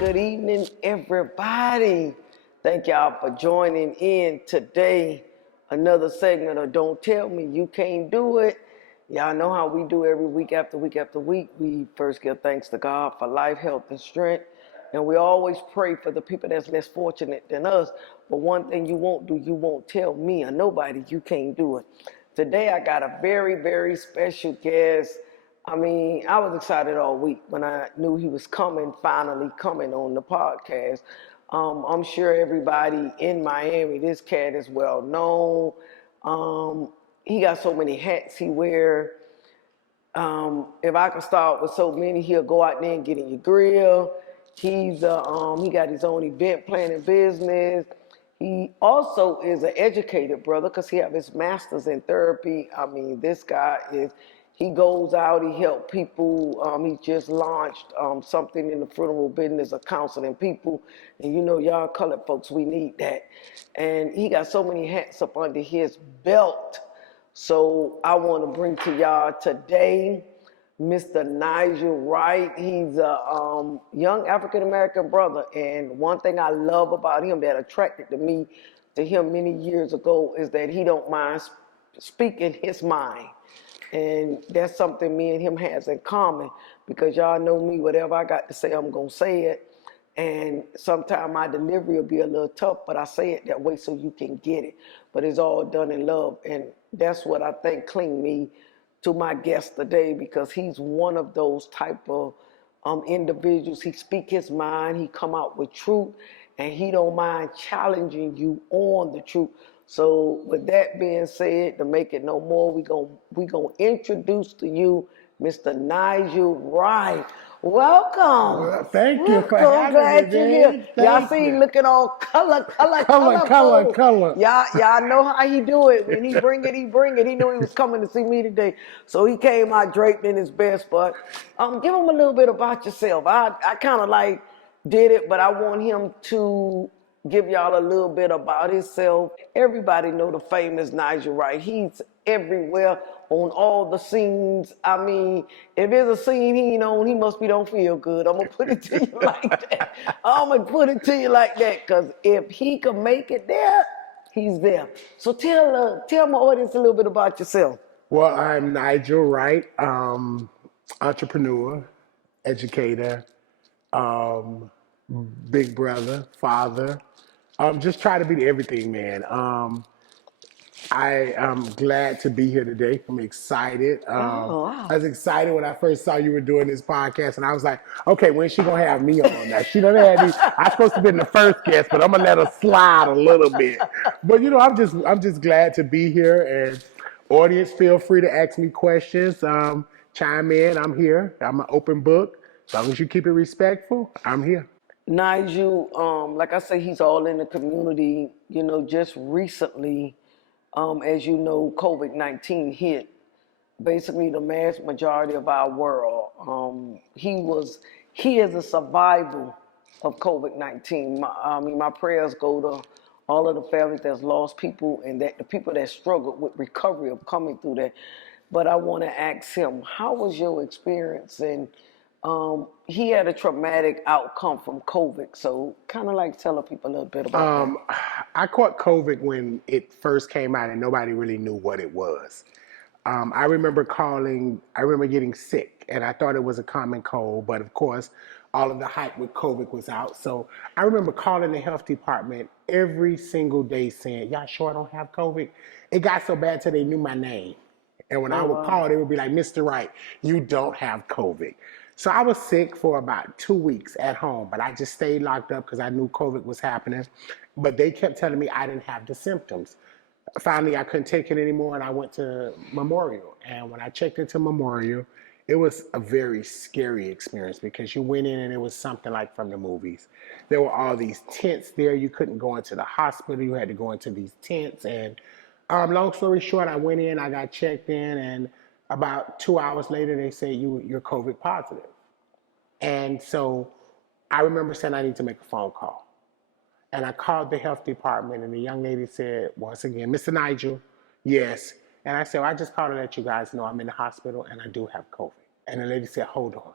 good evening, everybody. Thank y'all for joining in today. Another segment of Don't Tell Me You Can't Do It. Y'all know how we do every week after week after week. We first give thanks to God for life, health, and strength. And we always pray for the people that's less fortunate than us. But one thing you won't do, you won't tell me or nobody you can't do it. Today I got a very, very special guest. I was excited all week when I knew he was finally coming on the podcast. I'm sure everybody in Miami, this cat is well known. He got so many hats he wear. If I could start with so many, he'll go out there and get in your grill. He got his own event planning business. He also is an educated brother because he have his master's in therapy. This guy he goes out, he help people. He just launched something in the funeral business of counseling people. And you know, y'all colored folks, we need that. And he got so many hats up under his belt. So I want to bring to y'all today Mr. Nigil Wright. He's a young African-American brother. And one thing I love about him that attracted me to him many years ago is that he don't mind speaking his mind. And that's something me and him has in common because y'all know me, whatever I got to say, I'm going to say it. And sometimes my delivery will be a little tough, but I say it that way so you can get it. But it's all done in love. And that's what I think cling me to my guest today because he's one of those type of individuals. He speak his mind, he come out with truth, and he don't mind challenging you on the truth. So with that being said, to make it no more, we gonna introduce to you Mr. Nigil Wright. Welcome. Well, thank you for having glad me, you're man. here. Y'all see him looking all colorful. Y'all know how he do it. When he bring it, he bring it. He knew he was coming to see me today. So he came out draped in his best, but give him a little bit about yourself. I kind of like did it, but I want him to give y'all a little bit about himself. Everybody know the famous Nigil Wright. He's everywhere on all the scenes. If there's a scene he ain't on, he must be don't feel good. I'm gonna put it to you like that. Because if he could make it there, he's there. So tell my audience a little bit about yourself. Well, I'm Nigel Wright, entrepreneur, educator, um, big brother, father. Just try to be everything, man. I am glad to be here today. I'm excited. Wow. I was excited when I first saw you were doing this podcast, and I was like, okay, when's she gonna have me on? Now she done had me. I'm supposed to be the first guest, but I'm gonna let her slide a little bit. But you know, I'm just glad to be here. And audience, feel free to ask me questions. Chime in. I'm here. I'm an open book. As long as you keep it respectful, I'm here. Nigel, like I say, he's all in the community. You know, just recently, as you know, COVID-19 hit basically the mass majority of our world. He is a survival of COVID-19. My prayers go to all of the families that's lost people and that the people that struggled with recovery of coming through that. But I want to ask him, how was your experience? And he had a traumatic outcome from COVID. So kind of like tell the people a little bit about that. I caught COVID when it first came out and nobody really knew what it was. I remember getting sick and I thought it was a common cold, but of course, all of the hype with COVID was out. So I remember calling the health department every single day saying, y'all sure I don't have COVID? It got so bad till they knew my name. And when I would call, they would be like, Mr. Wright, you don't have COVID. So I was sick for about 2 weeks at home, but I just stayed locked up because I knew COVID was happening. But they kept telling me I didn't have the symptoms. Finally, I couldn't take it anymore, and I went to Memorial. And when I checked into Memorial, it was a very scary experience because you went in and it was something like from the movies. There were all these tents there. You couldn't go into the hospital. You had to go into these tents. And long story short, I went in, I got checked in, and about 2 hours later, they said, you're COVID positive. And so I remember saying I need to make a phone call. And I called the health department, and the young lady said, once again, Mr. Nigel, yes. And I said, well, I just called to let you guys know I'm in the hospital and I do have COVID. And the lady said, hold on.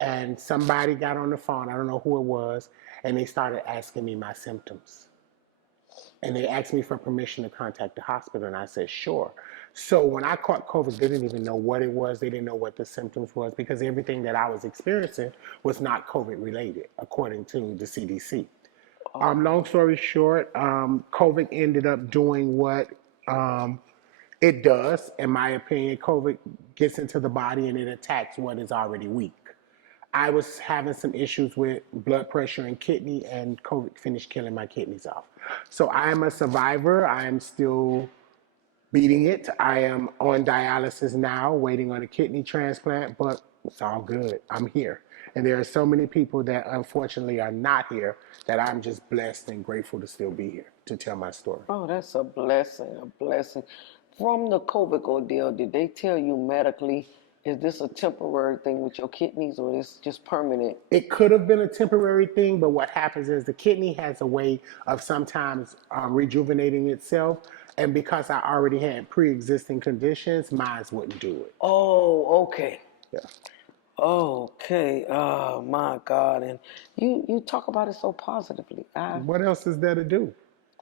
and somebody got on the phone, I don't know who it was, and they started asking me my symptoms. And they asked me for permission to contact the hospital, and I said, sure. So when I caught COVID, they didn't even know what it was. They didn't know what the symptoms was because everything that I was experiencing was not COVID related, according to the CDC. Long story short, COVID ended up doing what it does, in my opinion. COVID gets into the body and it attacks what is already weak. I was having some issues with blood pressure and kidney, and COVID finished killing my kidneys off. So I am a survivor. I am still beating it. I am on dialysis now, waiting on a kidney transplant, but it's all good. I'm here. And there are so many people that unfortunately are not here that I'm just blessed and grateful to still be here to tell my story. Oh, that's a blessing, a blessing. From the COVID ordeal, did they tell you medically, is this a temporary thing with your kidneys or is it just permanent? It could have been a temporary thing, but what happens is the kidney has a way of sometimes rejuvenating itself. And because I already had pre-existing conditions, mine wouldn't do it. Oh, okay. Yeah. Okay. Oh, my God. And you talk about it so positively. What else is there to do?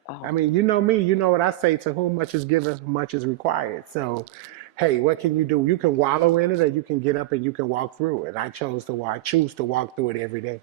I mean, you know me, you know what I say, to whom much is given, much is required. So, hey, what can you do? You can wallow in it or you can get up and you can walk through it. I choose to walk through it every day.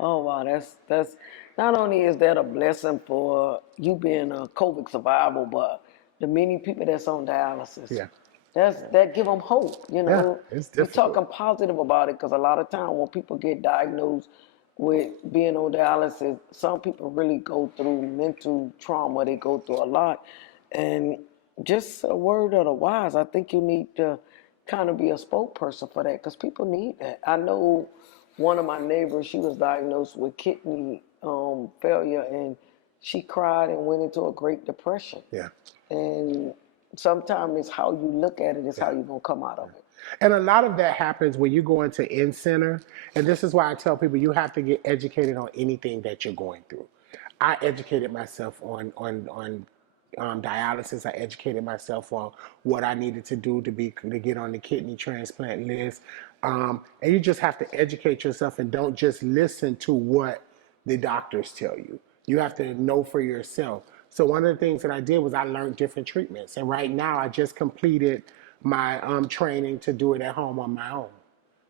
Oh, wow. That's not only is that a blessing for you being a COVID survivor, but the many people that's on dialysis. Yeah. That give them hope, you know. Yeah, it's You're difficult. talking positive about it because a lot of time when people get diagnosed with being on dialysis, some people really go through mental trauma. They go through a lot. And just a word of the wise, I think you need to kind of be a spokesperson for that because people need that. I know one of my neighbors, she was diagnosed with kidney failure and she cried and went into a Great Depression. Yeah. And sometimes it's how you look at it is how you're going to come out of it. And a lot of that happens when you go into in-center. And this is why I tell people you have to get educated on anything that you're going through. I educated myself on dialysis. I educated myself on what I needed to do to get on the kidney transplant list. And you just have to educate yourself and don't just listen to what the doctors tell you. You have to know for yourself. So one of the things that I did was I learned different treatments. And right now I just completed my training to do it at home on my own.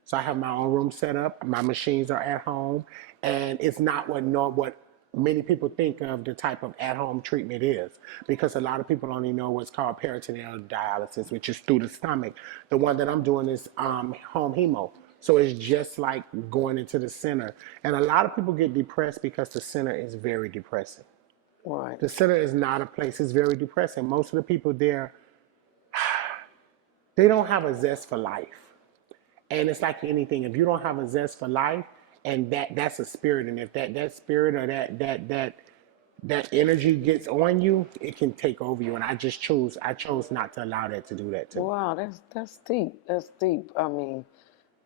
So I have my own room set up. My machines are at home. And it's not what many people think of the type of at-home treatment is, because a lot of people only know what's called peritoneal dialysis, which is through the stomach. The one that I'm doing is home hemo. So it's just like going into the center. And a lot of people get depressed because the center is very depressing. Right. The center is not a place, it's very depressing. Most of the people there, they don't have a zest for life. And it's like anything, if you don't have a zest for life, and that's a spirit, and if that spirit or that energy gets on you, it can take over you. And I chose not to allow that to do that to me. Wow, that's deep. That's deep. I mean,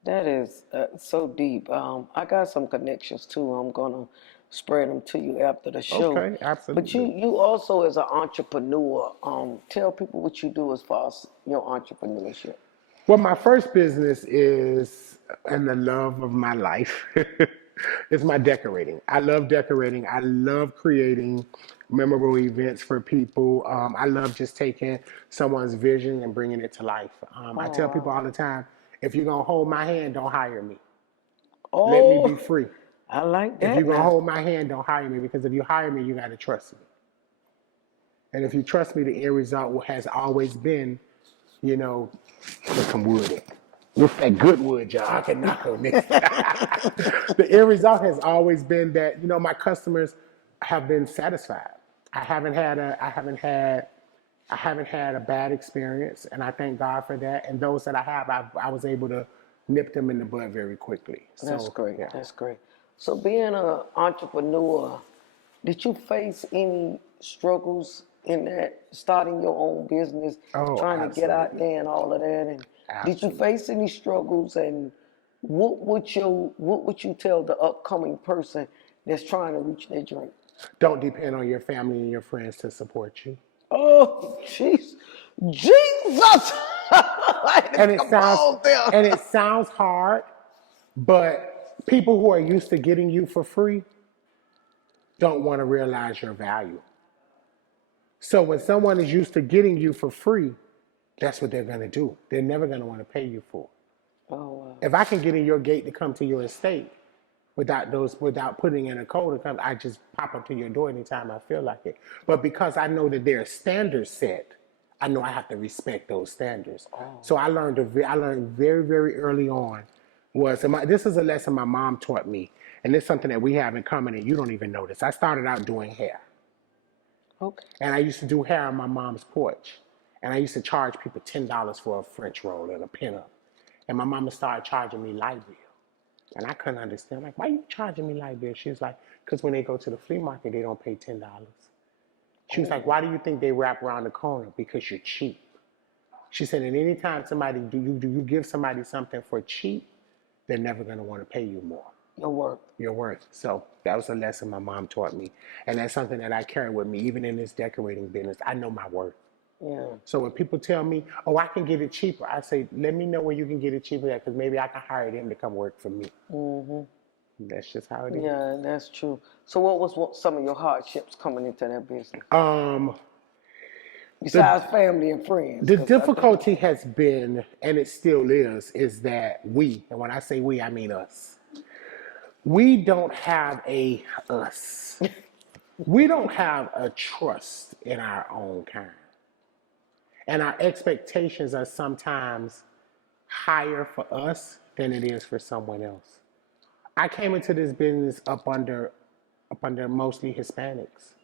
that is so deep. I got some connections too. I'm gonna spread them to you after the show. Okay, absolutely. But you also as an entrepreneur, tell people what you do as far as your entrepreneurship. Well, my first business is, and the love of my life, is my decorating. I love decorating. I love creating memorable events for people. I love just taking someone's vision and bringing it to life. I tell people all the time, if you're going to hold my hand, don't hire me. Let me be free. I like that. If you're going to hold my hand, don't hire me, because if you hire me, you got to trust me. And if you trust me, the end result has always been, you know, put some wood in. With that good wood, y'all, I can knock on this. The end result has always been that, you know, my customers have been satisfied. I haven't had a bad experience, and I thank God for that. And those that I have, I was able to nip them in the bud very quickly. That's great. Yeah. That's great. So being an entrepreneur, did you face any struggles in that starting your own business, trying to get out there and all of that? And did you face any struggles? And what would you tell the upcoming person that's trying to reach their dream? Don't depend on your family and your friends to support you. Oh, jeez, Jesus! And it sounds hard, But people who are used to getting you for free don't want to realize your value. So when someone is used to getting you for free, that's what they're going to do. They're never going to want to pay you for it. Oh, wow. If I can get in your gate to come to your estate without putting in a code to come, I just pop up to your door anytime I feel like it. But because I know that there are standards set, I know I have to respect those standards. So I learned very, very early on this is a lesson my mom taught me, and it's something that we have in common and you don't even notice. I started out doing hair. Okay. And I used to do hair on my mom's porch. And I used to charge people $10 for a French roll and a pinup. And my mama started charging me light bill. And I couldn't understand. Like, why are you charging me light bill? She was like, because when they go to the flea market, they don't pay $10. She was like, why do you think they wrap around the corner? Because you're cheap. She said, and anytime you give somebody something for cheap, they're never going to want to pay you more. Your worth. So that was a lesson my mom taught me. And that's something that I carry with me, even in this decorating business. I know my worth. Yeah. So when people tell me, oh, I can get it cheaper, I say, let me know where you can get it cheaper at, because maybe I can hire them to come work for me. Mm-hmm. That's just how it is. Yeah, that's true. So what was some of your hardships coming into that business? Besides family and friends. The difficulty has been, and it still is that we, and when I say we, I mean us. We don't have us. We don't have a trust in our own kind. And our expectations are sometimes higher for us than it is for someone else. I came into this business up under mostly Hispanics.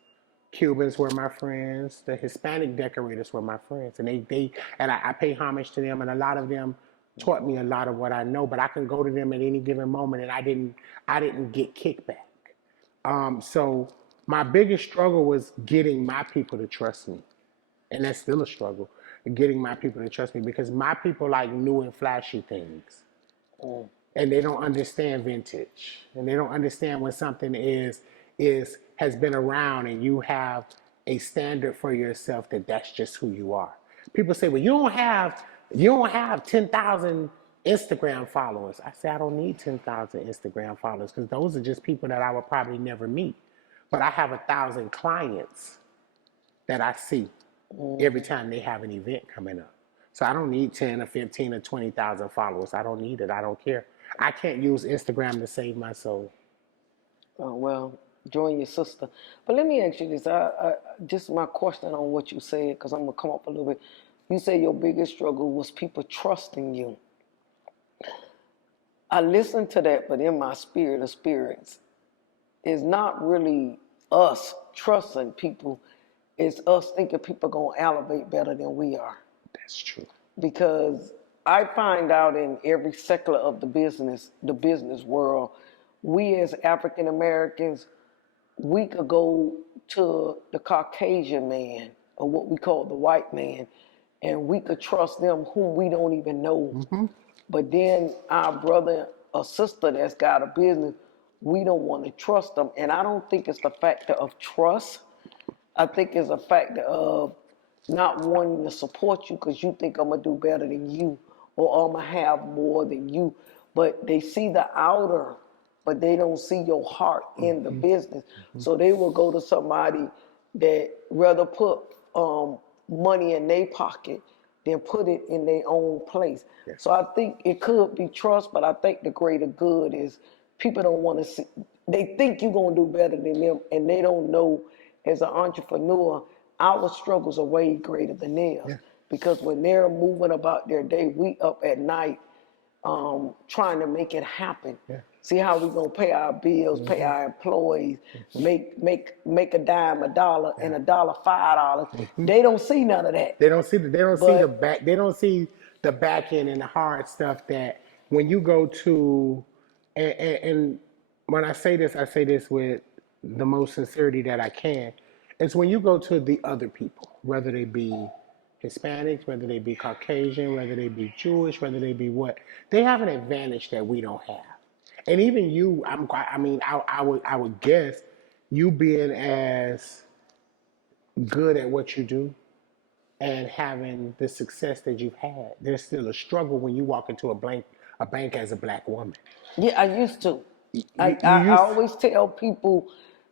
Cubans were my friends. The Hispanic decorators were my friends, and I pay homage to them. And a lot of them taught me a lot of what I know. But I can go to them at any given moment, and I didn't get kickback. So my biggest struggle was getting my people to trust me, and that's still a struggle. Getting my people to trust me, because my people like new and flashy things. And they don't understand vintage, and they don't understand when something has been around and you have a standard for yourself that's just who you are. People say, well, you don't have 10,000 Instagram followers. I say, I don't need 10,000 Instagram followers, because those are just people that I would probably never meet. But I have 1,000 clients that I see every time they have an event coming up. So I don't need 10 or 15 or 20,000 followers. I don't need it. I don't care. I can't use Instagram to save my soul. Oh, well, join your sister. But let me ask you this. Just my question on what you said, because I'm going to come up a little bit. You say your biggest struggle was people trusting you. I listened to that, but in my spirit of spirits, it's not really us trusting people. It's us thinking people are going to elevate better than we are. That's true. Because I find out in every sector of the business world, we as African Americans, we could go to the Caucasian man, or what we call the white man, and we could trust them whom we don't even know. Mm-hmm. But then our brother or sister that's got a business, we don't want to trust them. And I don't think it's the factor of trust. I think it's a factor of not wanting to support you because you think I'm going to do better than you, or I'm going to have more than you. But they see the outer, but they don't see your heart in the business. So they will go to somebody that rather put money in their pocket than put it in their own place. Yes. So I think it could be trust, but I think the greater good is people don't want to see, they think you're going to do better than them, and they don't know, as an entrepreneur, our struggles are way greater than theirs. Yeah. Because when they're moving about their day, we up at night trying to make it happen. Yeah. See how we gonna pay our bills, pay our employees, make a dime $1 and $1 $5. They don't see none of that. They don't see the back. They don't see the back end and the hard stuff that when you go to, and when I say this with the most sincerity that I can. It's when you go to the other people, whether they be Hispanics, whether they be Caucasian, whether they be Jewish, whether they be what, they have an advantage that we don't have. And even you, I would guess you being as good at what you do and having the success that you've had, there's still a struggle when you walk into a a bank as a black woman. Yeah, I used to. You I used always tell people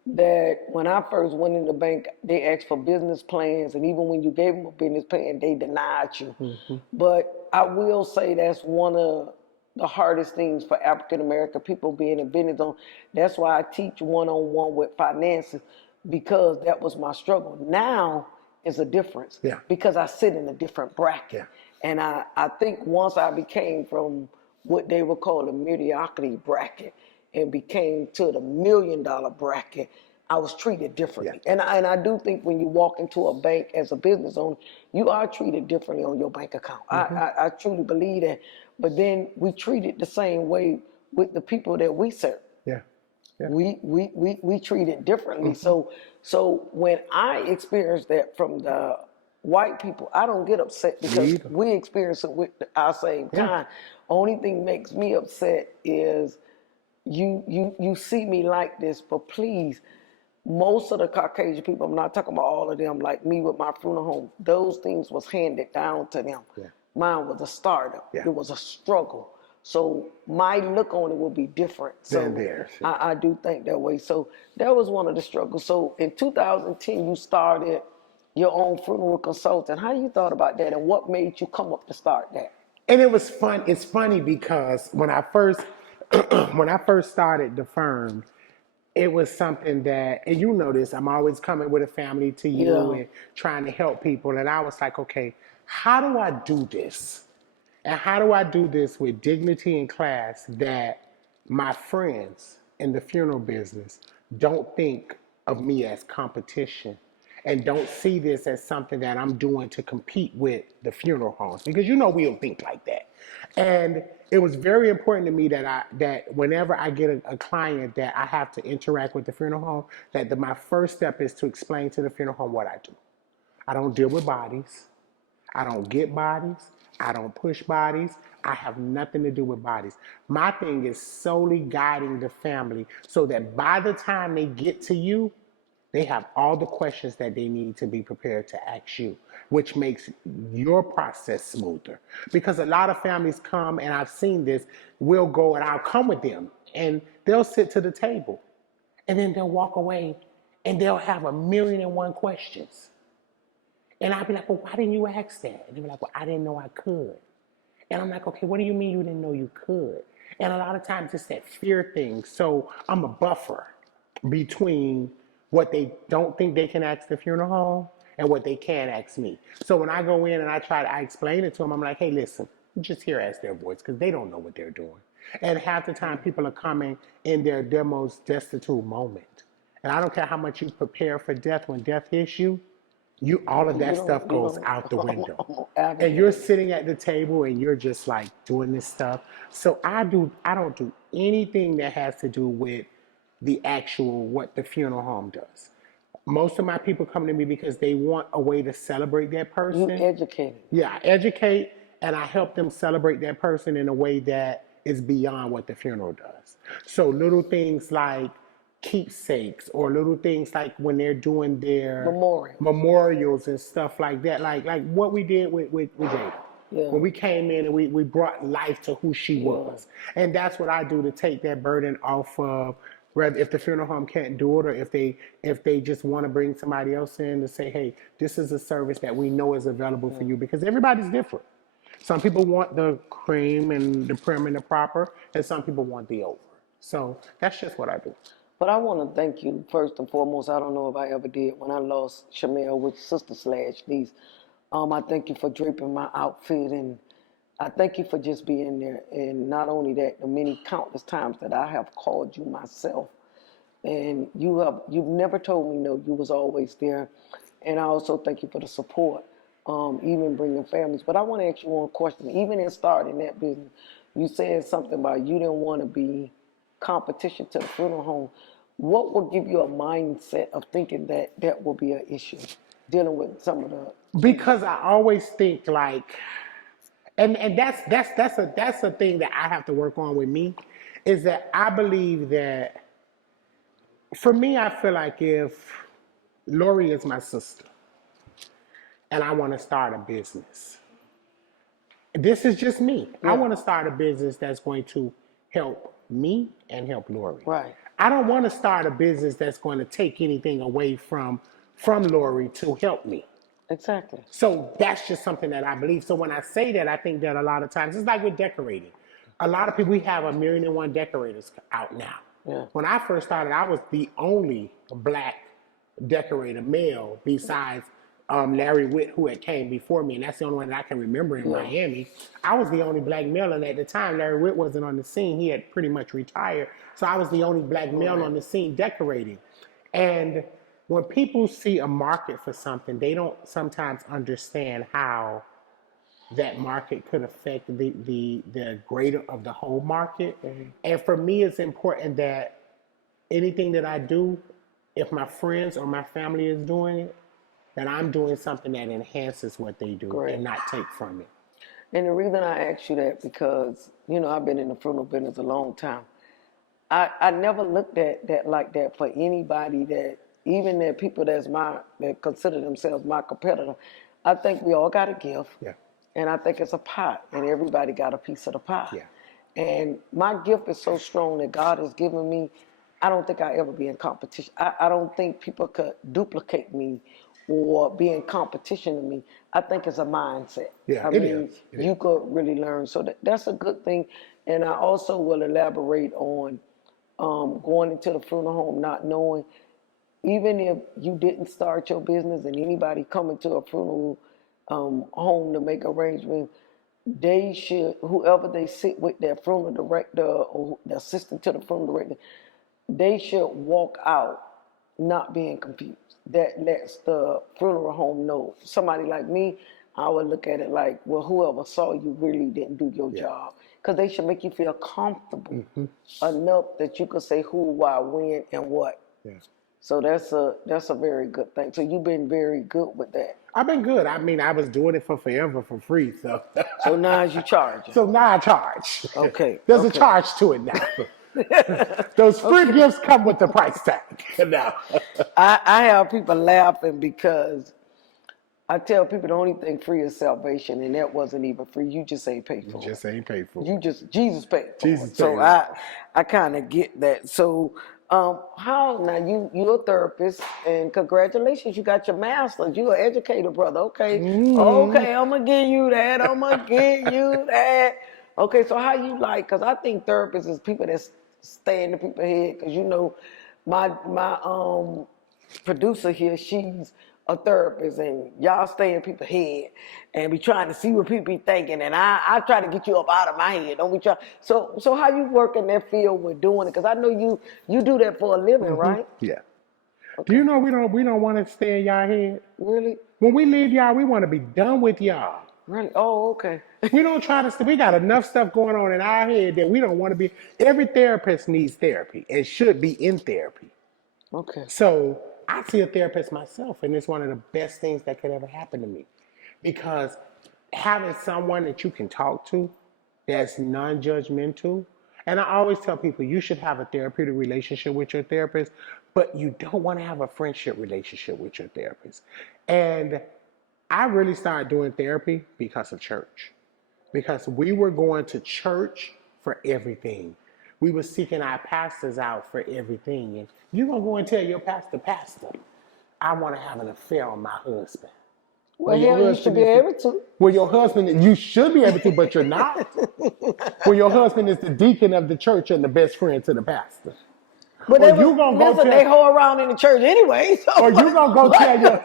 that when I first went in the bank, they asked for business plans, and even when you gave them a business plan, they denied you. But I will say that's one of the hardest things for African American people being in business on. That's why I teach one-on-one with finances, because that was my struggle. Now is a difference, Yeah. because I sit in a different bracket. Yeah. And I think once I became from what they would call a mediocrity bracket and became to the $1 million bracket, I was treated differently. Yeah. And I do think when you walk into a bank as a business owner, you are treated differently on your bank account. I truly believe that. But then we treat it the same way with the people that we serve. Yeah. Yeah. We treat it differently. So when I experience that from the white people, I don't get upset because we experience it with our same kind. Only thing makes me upset is you see me like this, but please, most of the Caucasian people, I'm not talking about all of them, like me with my funeral home, those things was handed down to them. Yeah. Mine was a startup. Yeah. It was a struggle. So my look on it will be different. So Than theirs. I do think that way. So that was one of the struggles. So in 2010, you started your own funeral consultant. How you thought about that, and what made you come up to start that? And it was fun. It's funny because when I first when I first started the firm, it was something that, and you know this, I'm always coming with a family to you Yeah. and trying to help people. And I was like, okay, how do I do this? And how do I do this with dignity and class that my friends in the funeral business don't think of me as competition and don't see this as something that I'm doing to compete with the funeral homes? Because you know we don't think like that. And it was very important to me that whenever I get a client that I have to interact with the funeral home, that my first step is to explain to the funeral home what I do. I don't deal with bodies. I don't get bodies. I don't push bodies. I have nothing to do with bodies. My thing is solely guiding the family so that by the time they get to you, they have all the questions that they need to be prepared to ask you, which makes your process smoother. Because a lot of families come, and I've seen this, we'll go and I'll come with them, and they'll sit to the table, and then they'll walk away, and they'll have 1,000,001 questions. And I'll be like, well, why didn't you ask that? And they'll be like, well, I didn't know I could. And I'm like, okay, what do you mean you didn't know you could? And a lot of times it's that fear thing. So I'm a buffer between what they don't think they can ask the funeral home and what they can ask me. So when I go in and I explain it to them, I'm like, hey, listen, just hear as their voice because they don't know what they're doing. And half the time people are coming in their most destitute moment. And I don't care how much you prepare for death. When death hits you, all of that stuff goes out the window. And you're sitting at the table and you're just like doing this stuff. So I don't do anything that has to do with the actual what the funeral home does. Most of my people come to me because they want a way to celebrate that person. You educated. Yeah, I educate and I help them celebrate that person in a way that is beyond what the funeral does. So little things like keepsakes or little things like when they're doing their memorials and stuff like that, like what we did with Jada. Yeah. When we came in and we brought life to who she was. And that's what I do to take that burden off of, whether if the funeral home can't do it or if they just want to bring somebody else in to say, hey, this is a service that we know is available for you, because everybody's different. Some people want the cream and the prim and the proper, and some people want the over. So that's just what I do. But I want to thank you first and foremost. I don't know if I ever did when I lost Shamel with Sister Slash Niece. I thank you for draping my outfit, and I thank you for just being there. And not only that, the many countless times that I have called you myself, and you've never told me no. You was always there, and I also thank you for the support, even bringing families. But I want to ask you one question. Even in starting that business, you said something about you didn't want to be competition to the funeral home. What will give you a mindset of thinking that that will be an issue, dealing with some of the? Because I always think like, and that's a thing that I have to work on with me, is that I believe that, for me, I feel like if Lori is my sister and I want to start a business, this is just me. Yeah. I want to start a business that's going to help me and help Lori. Right. I don't want to start a business that's going to take anything away from Lori to help me. Exactly. So that's just something that I believe. So when I say that, I think that a lot of times it's like with decorating. A lot of people, we have 1,000,001 decorators out now. Yeah. When I first started, I was the only black decorator, male, besides Larry Witt, who had came before me, and that's the only one that I can remember in Miami. I was the only black male, and at the time, Larry Witt wasn't on the scene. He had pretty much retired. So I was the only black male on the scene decorating. And when people see a market for something, they don't sometimes understand how that market could affect the greater of the whole market. And for me, it's important that anything that I do, if my friends or my family is doing it, that I'm doing something that enhances what they do and not take from it. And the reason I ask you that, because, you know, I've been in the funeral business a long time. I never looked at that like that for anybody, that even the people that consider themselves my competitor. I think we all got a gift. Yeah. And I think it's a pot, and everybody got a piece of the pie. Yeah. And my gift is so strong that God has given me. I don't think I'll ever be in competition. I don't think people could duplicate me or be in competition with me. I think it's a mindset. Yeah, I it mean, is. you could really learn. So that's a good thing. And I also will elaborate on going into the funeral home not knowing, even if you didn't start your business and anybody coming to a funeral home to make arrangements, they should, whoever they sit with, their funeral director or the assistant to the funeral director, they should walk out not being confused. That lets the funeral home know. Somebody like me, I would look at it like, well, whoever saw you really didn't do your job. Because they should make you feel comfortable enough that you could say who, why, when, and what. Yeah. So that's a very good thing. So you've been very good with that. I've been good. I mean, I was doing it for forever for free. So now you charge. So now I charge. Okay. There's a charge to it now. Those free gifts come with the price tag now. I have people laughing because I tell people the only thing free is salvation, and that wasn't even free. You just ain't paid for it. You just ain't paid for it. Jesus paid for Jesus it. So paid I kind of get that. So how now you're a therapist, and congratulations, you got your master's. You're an educator, brother. Okay, okay, I'm gonna give you that. I'm gonna give you that. Okay, so how you like? Because I think therapists is people that stay in the people's head. Because you know, my producer here, she's a therapist, and y'all stay in people's head and be trying to see what people be thinking, and I try to get you up out of my head. Don't be trying. So how you work in that field with doing it? Because I know you do that for a living, right? Yeah. Okay. Do you know we don't want to stay in y'all head? Really? When we leave y'all, we want to be done with y'all. Really? Oh, okay. We don't try to. We got enough stuff going on in our head that we don't want to be. Every therapist needs therapy and should be in therapy. Okay. So I see a therapist myself, and it's one of the best things that could ever happen to me, because having someone that you can talk to that's non-judgmental. And I always tell people you should have a therapeutic relationship with your therapist, but you don't want to have a friendship relationship with your therapist. And I really started doing therapy because of church, because we were going to church for everything. We were seeking our pastors out for everything. And you're going to go and tell your pastor, I want to have an affair on my husband. Well, you should be able to. Well, your husband, you should be able to, but you're not. Well, your husband is the deacon of the church and the best friend to the pastor. But they hoe around in the church anyway. So or you gonna go tell your.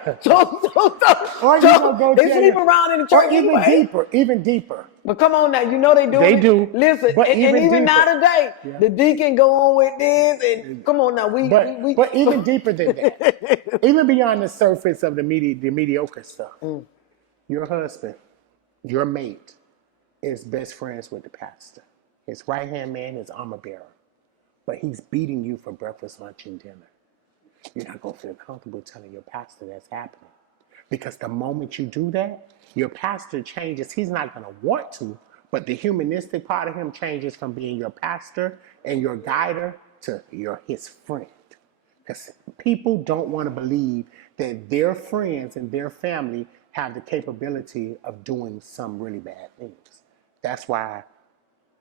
Or you gonna go they sleep around in the church anyway. Even deeper. But come on now, you know they do. They do. Listen, but and even now today, the deacon go on with this, and come on now, But even deeper than that, even beyond the surface of the mediocre stuff, your husband, your mate, is best friends with the pastor. His right-hand man, his armor bearer. But he's beating you for breakfast, lunch, and dinner. You're not going to feel comfortable telling your pastor that's happening. Because the moment you do that, your pastor changes. He's not going to want to, but the humanistic part of him changes from being your pastor and your guider to his friend. Because people don't want to believe that their friends and their family have the capability of doing some really bad things. That's why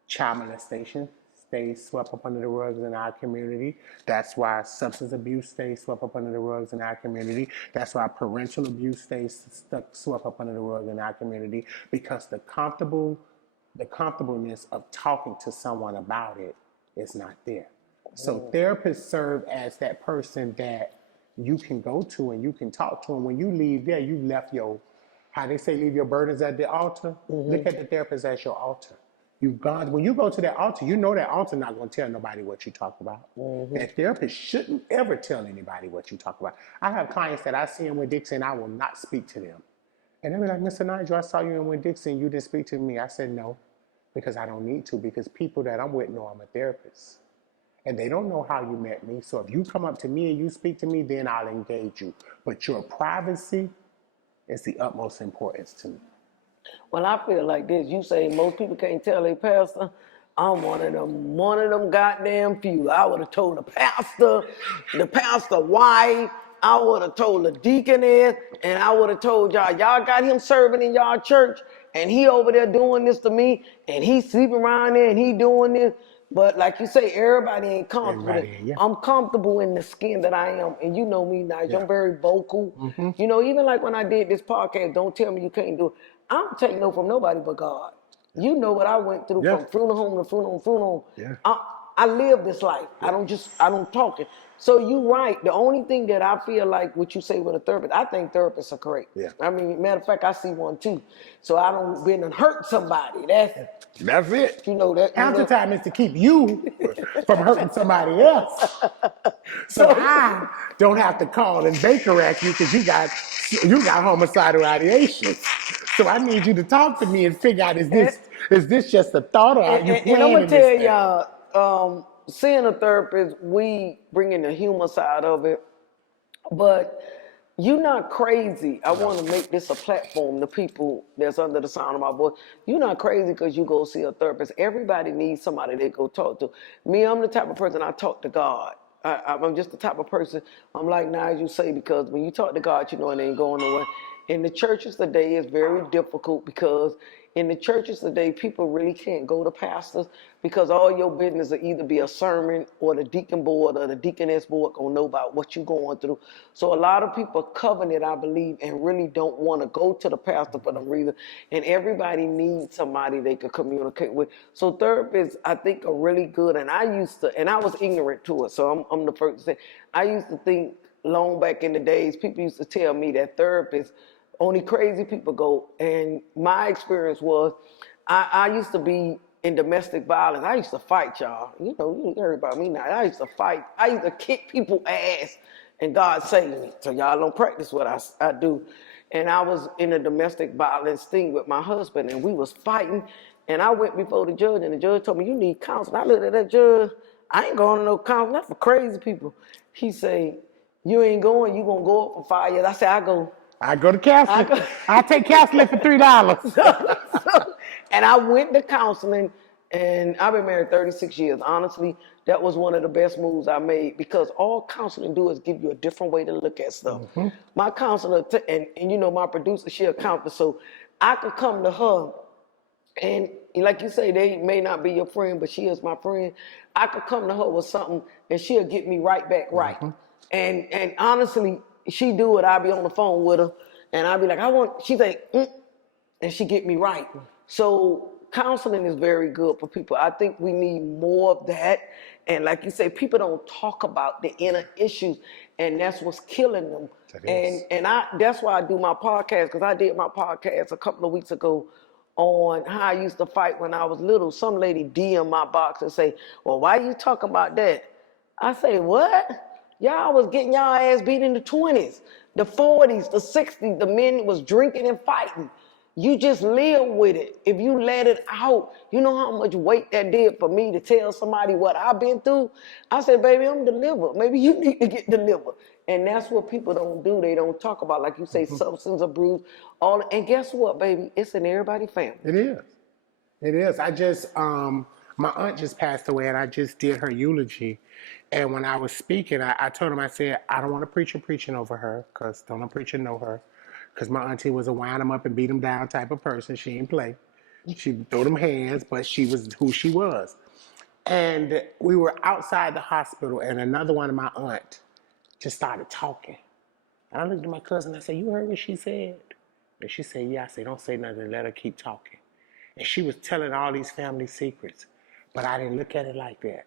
child molestation stays swept up under the rugs in our community. That's why substance abuse stays swept up under the rugs in our community. That's why parental abuse stays swept up under the rug in our community, because the comfortableness of talking to someone about it is not there. So therapists serve as that person that you can go to and you can talk to. And when you leave there, you left your, how they say, leave your burdens at the altar. Look at the therapist as your altar. You've gone, when you go to that altar, you know that altar not going to tell nobody what you talk about. That therapist shouldn't ever tell anybody what you talk about. I have clients that I see in Winn-Dixie, I will not speak to them. And they'll be like, Mr. Nigel, I saw you in Winn-Dixie and you didn't speak to me. I said, no, because I don't need to, because people that I'm with know I'm a therapist. And they don't know how you met me. So if you come up to me and you speak to me, then I'll engage you. But your privacy is the utmost importance to me. Well, I feel like this. You say most people can't tell their pastor. I'm one of them goddamn few. I would have told the pastor wife, I would have told the deaconess, and I would have told y'all got him serving in y'all church, and he over there doing this to me, and he sleeping around there, and he doing this. But like you say, everybody ain't comfortable. I'm comfortable in the skin that I am. And you know me, Nigel, I'm very vocal. You know, even like when I did this podcast, Don't Tell Me You Can't Do It, I don't take no from nobody but God. You know what I went through from funeral home to funeral home. I live this life. I don't talk it. So you right. The only thing that I feel like what you say with a therapist, I think therapists are great. I mean, matter of fact, I see one too. So I don't been and hurt somebody. That's it. You know that. Half the time is to keep you from hurting somebody else. So I don't have to call and Baker at you because you got homicidal ideation. So I need you to talk to me and figure out, is this just a thought, or are you planning this? And I'm gonna tell y'all, seeing a therapist, we bring in the humor side of it, but you're not crazy. I want to make this a platform to people that's under the sound of my voice. You're not crazy because you go see a therapist. Everybody needs somebody they go talk to. Me, I'm the type of person, I talk to God. I'm just the type of person, I'm like Nigel say, because when you talk to God, you know it ain't going nowhere. In the churches today, it's very difficult because in the churches today, people really can't go to pastors because all your business will either be a sermon or the deacon board or the deaconess board gonna know about what you're going through. So a lot of people covet it, I believe, and really don't want to go to the pastor for them reason. And everybody needs somebody they could communicate with. So therapists, I think, are really good. And I was ignorant to it. So I'm the first to say, I used to think long back in the days, people used to tell me that therapists, only crazy people go. And my experience was, I used to be in domestic violence. I used to fight, y'all. You know, you heard about me now. I used to fight. I used to kick people's ass, and God saved me. So y'all don't practice what I do. And I was in a domestic violence thing with my husband, and we was fighting. And I went before the judge, and the judge told me, you need counseling. I looked at that judge. I ain't going to no counseling. That's for crazy people. He say, you ain't going. You going to go up for 5 years. I said, I go. I go to counseling. I take counseling for $3. And I went to counseling, and I've been married 36 years. Honestly, that was one of the best moves I made because all counseling do is give you a different way to look at stuff. My counselor, and you know my producer, she a counselor, so I could come to her, and like you say, they may not be your friend, but she is my friend. I could come to her with something, and she'll get me right back right. And honestly, she do it. I'll be on the phone with her, and I'll be like, she's like, and she get me right. So counseling is very good for people. I think we need more of that. And like you say, people don't talk about the inner issues, and that's what's killing them. And that's why I do my podcast, because I did my podcast a couple of weeks ago on how I used to fight when I was little. Some lady DM my box and say, well, why you talking about that? I say, what? Y'all was getting y'all ass beat in the 20s, the 40s, the 60s. The men was drinking and fighting. You just live with it. If you let it out, you know how much weight that did for me to tell somebody what I've been through? I said, baby, I'm delivered. Maybe you need to get delivered. And that's what people don't do. They don't talk about, like you say, substance abuse. And guess what, baby? It's in everybody's family. It is. It is. My aunt just passed away, and I just did her eulogy. And when I was speaking, I told him, I said, I don't want a preacher preaching over her, because don't a preacher know her. Because my auntie was a wind him up and beat him down type of person. She ain't play. She would throw them hands, but she was who she was. And we were outside the hospital, and another one of my aunt just started talking. And I looked at my cousin, I said, you heard what she said? And she said, yeah. I said, don't say nothing, let her keep talking. And she was telling all these family secrets, but I didn't look at it like that.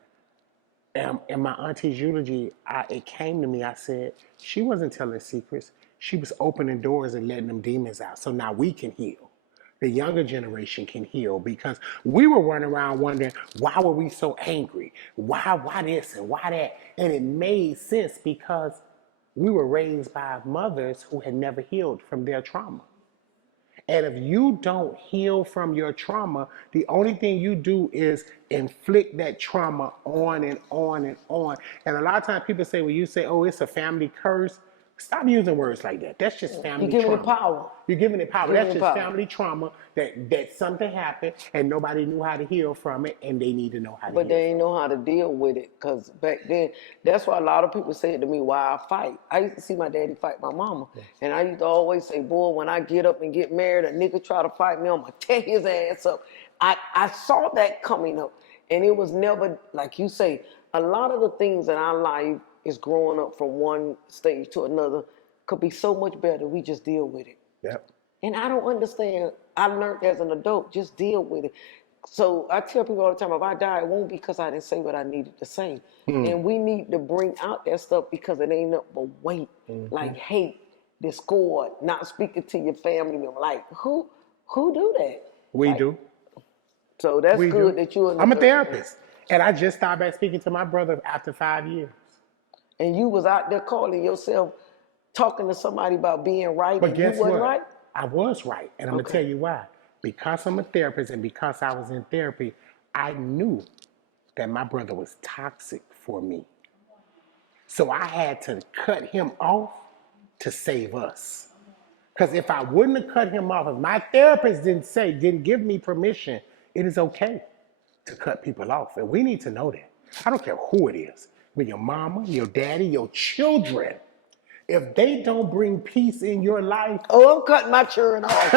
In my auntie's eulogy, it came to me, I said, she wasn't telling secrets. She was opening doors and letting them demons out. So now we can heal. The younger generation can heal, because we were running around wondering, why were we so angry? Why this and why that? And it made sense because we were raised by mothers who had never healed from their trauma. And if you don't heal from your trauma, the only thing you do is inflict that trauma on and on and on. And a lot of times people say, well, you say, oh, it's a family curse. Stop using words like that. That's just family trauma. You're giving it power. You're giving it power. Giving That's it just power. family trauma that something happened and nobody knew how to heal from it, and they need to know how to But heal. they ain't know how to deal with it, because back then, that's why a lot of people said to me, why I fight. I used to see my daddy fight my mama. And I used to always say, boy, when I get up and get married, a nigga try to fight me, I'm going to tear his ass up. I saw that coming up. And it was never, like you say, a lot of the things in our life is growing up from one stage to another could be so much better. We just deal with it. Yep. And I don't understand. I learned as an adult, just deal with it. So I tell people all the time, if I die, it won't be because I didn't say what I needed to say. And we need to bring out that stuff, because it ain't nothing but weight, like hate, discord, not speaking to your family member. Like, who do that? We do. So that's We good do. that you're I'm a therapist. And I just started back speaking to my brother after 5 years. And you was out there calling yourself, talking to somebody about being right, But and guess you wasn't what? right? I was right. And I'm going to tell you why. Because I'm a therapist and because I was in therapy, I knew that my brother was toxic for me. So I had to cut him off to save us. Because if I wouldn't have cut him off, if my therapist didn't give me permission, it is okay to cut people off. And we need to know that. I don't care who it is. With your mama, your daddy, your children. If they don't bring peace in your life, Oh, I'm cutting my children off.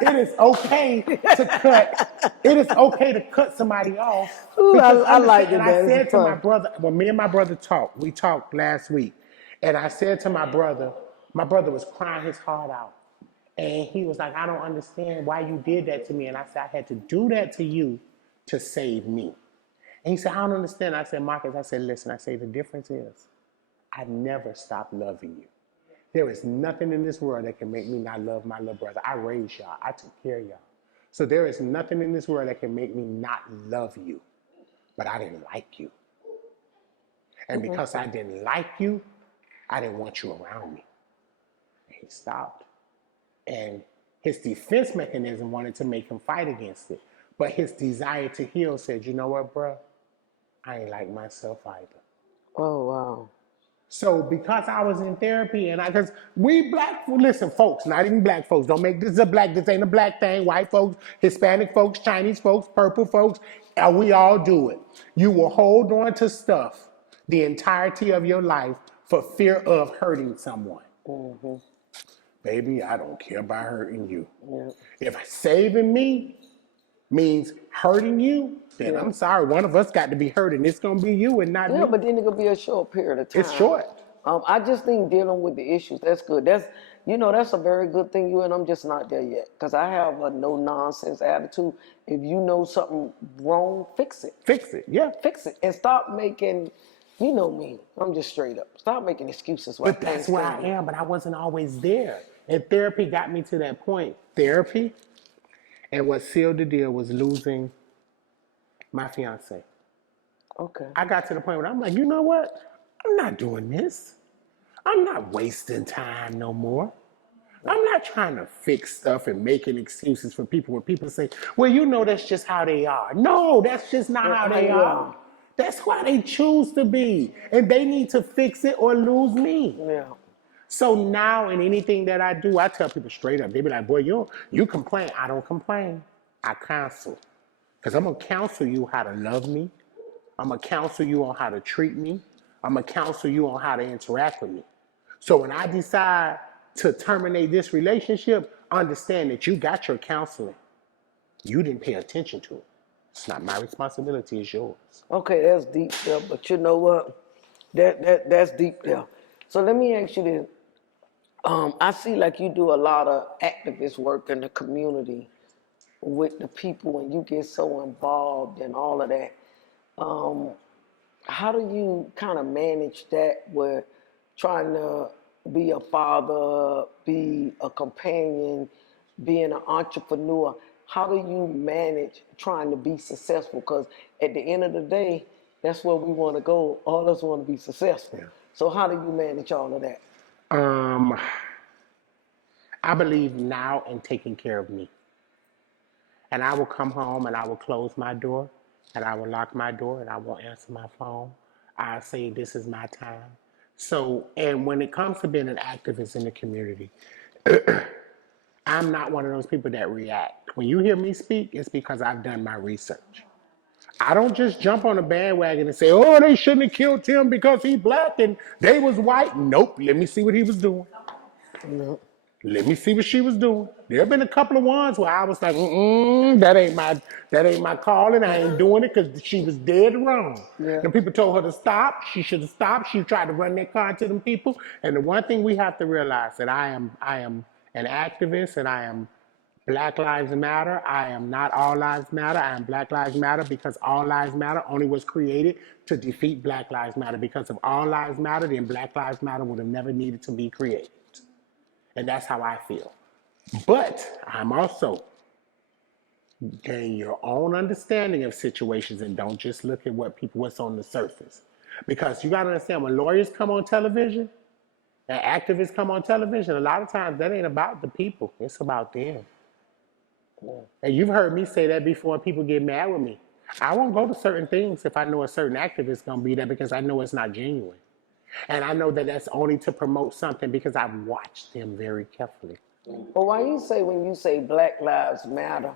it is okay to cut. It is okay to cut somebody off. Ooh, I like it, And man. I said It's to my fun. brother, when me and my brother talked, we talked last week, and I said to my brother was crying his heart out. And he was like, I don't understand why you did that to me. And I said, I had to do that to you to save me. And he said, I don't understand. I said, Marcus, I said, listen, I say, the difference is I never stopped loving you. There is nothing in this world that can make me not love my little brother. I raised y'all. I took care of y'all. So there is nothing in this world that can make me not love you. But I didn't like you. And because I didn't like you, I didn't want you around me. And he stopped. And his defense mechanism wanted to make him fight against it. But his desire to heal said, you know what, bro? I ain't like myself either. Oh, wow. So because I was in therapy and because we black, listen, folks, not even black folks, don't make this ain't a black thing. White folks, Hispanic folks, Chinese folks, purple folks, and we all do it. You will hold on to stuff the entirety of your life for fear of hurting someone. Baby, I don't care about hurting you. If saving me means hurting you, then I'm sorry, one of us got to be hurt, and it's going to be you and not me. Yeah, but then it could be a short period of time. It's short. I just think dealing with the issues, that's good. That's a very good thing, you, and I'm just not there yet. Because I have a no-nonsense attitude. If you know something wrong, fix it. Fix it, yeah. Fix it. And stop making, you know me, I'm just straight up. Stop making excuses. But that's where I am, but I wasn't always there. And therapy got me to that point. Therapy, and what sealed the deal was losing my fiance. Okay. I got to the point where I'm like, you know what? I'm not doing this. I'm not wasting time no more. I'm not trying to fix stuff and making excuses for people when people say, well, you know, that's just how they are. No, that's just not how they are. That's why they choose to be. And they need to fix it or lose me. Yeah. So now in anything that I do, I tell people straight up. They be like, boy, you complain. I don't complain. I counsel. Because I'm going to counsel you how to love me. I'm going to counsel you on how to treat me. I'm going to counsel you on how to interact with me. So when I decide to terminate this relationship, understand that you got your counseling. You didn't pay attention to it. It's not my responsibility, it's yours. Okay, that's deep there, but you know what? That's deep there. So let me ask you this. I see like you do a lot of activist work in the community with the people and you get so involved and all of that. How do you kind of manage that with trying to be a father, be a companion, being an entrepreneur? How do you manage trying to be successful? Because at the end of the day, that's where we want to go. All of us want to be successful. Yeah. So how do you manage all of that? Um, I believe now in taking care of me. And I will come home and I will close my door and I will lock my door and I will answer my phone. I'll say, this is my time. So, and when it comes to being an activist in the community, I'm not one of those people that react. When you hear me speak, it's because I've done my research. I don't just jump on a bandwagon and say, oh, they shouldn't have killed him because he's black and they was white. Nope, let me see what he was doing. No. Let me see what she was doing. There have been a couple of ones where I was like, that ain't my calling. I ain't doing it because she was dead wrong. Yeah. And people told her to stop. She should have stopped. She tried to run that car into them people. And the one thing we have to realize that I am an activist and I am Black Lives Matter. I am not All Lives Matter. I am Black Lives Matter because All Lives Matter only was created to defeat Black Lives Matter. Because if All Lives Matter, then Black Lives Matter would have never needed to be created. And that's how I feel. But I'm also gain your own understanding of situations and don't just look at what's on the surface. Because you got to understand, when lawyers come on television and activists come on television, a lot of times that ain't about the people. It's about them. And you've heard me say that before, and people get mad with me. I won't go to certain things if I know a certain activist is going to be there because I know it's not genuine. And I know that that's only to promote something because I've watched them very carefully. But why you say when you say Black Lives Matter?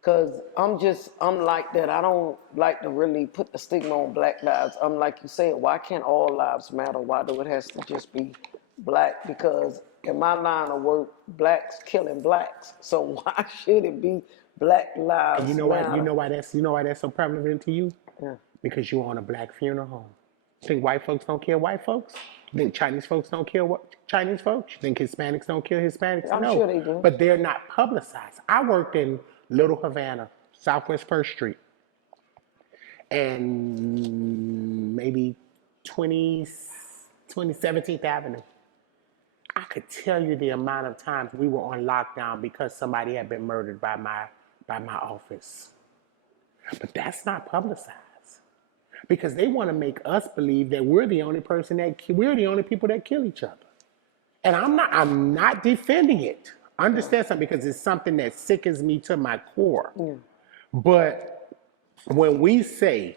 Because I'm like that. I don't like to really put the stigma on Black lives. I'm like you said, why can't all lives matter? Why do it has to just be black? Because in my line of work, blacks killing blacks. So why should it be Black Lives And you know Matter? why? You know why that's so prevalent to you? Yeah. Because you own a black funeral home. You think white folks don't kill white folks? You think Chinese folks don't kill Chinese folks? You think Hispanics don't kill Hispanics? I'm No, sure they do. but they're not publicized. I worked in Little Havana, Southwest First Street, and maybe 17th Avenue. I could tell you the amount of times we were on lockdown because somebody had been murdered by my office. But that's not publicized. Because they want to make us believe that we're the only people that kill each other. And I'm not defending it. Understand something, because it's something that sickens me to my core. Yeah. But when we say,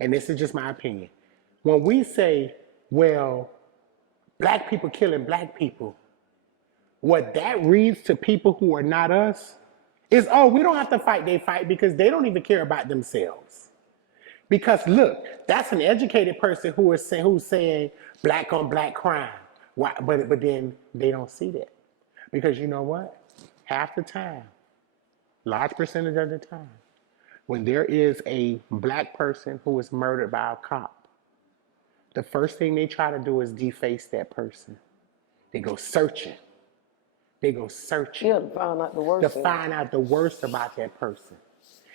and this is just my opinion, when we say, well, black people killing black people, what that reads to people who are not us is, oh, we don't have to fight, they fight because they don't even care about themselves. Because look, that's an educated person who's saying black on black crime. Why? But then they don't see that. Because you know what? Half the time, large percentage of the time, when there is a black person who is murdered by a cop, the first thing they try to do is deface that person. They go searching. Yeah, to find out the worst. To find out the worst about that person.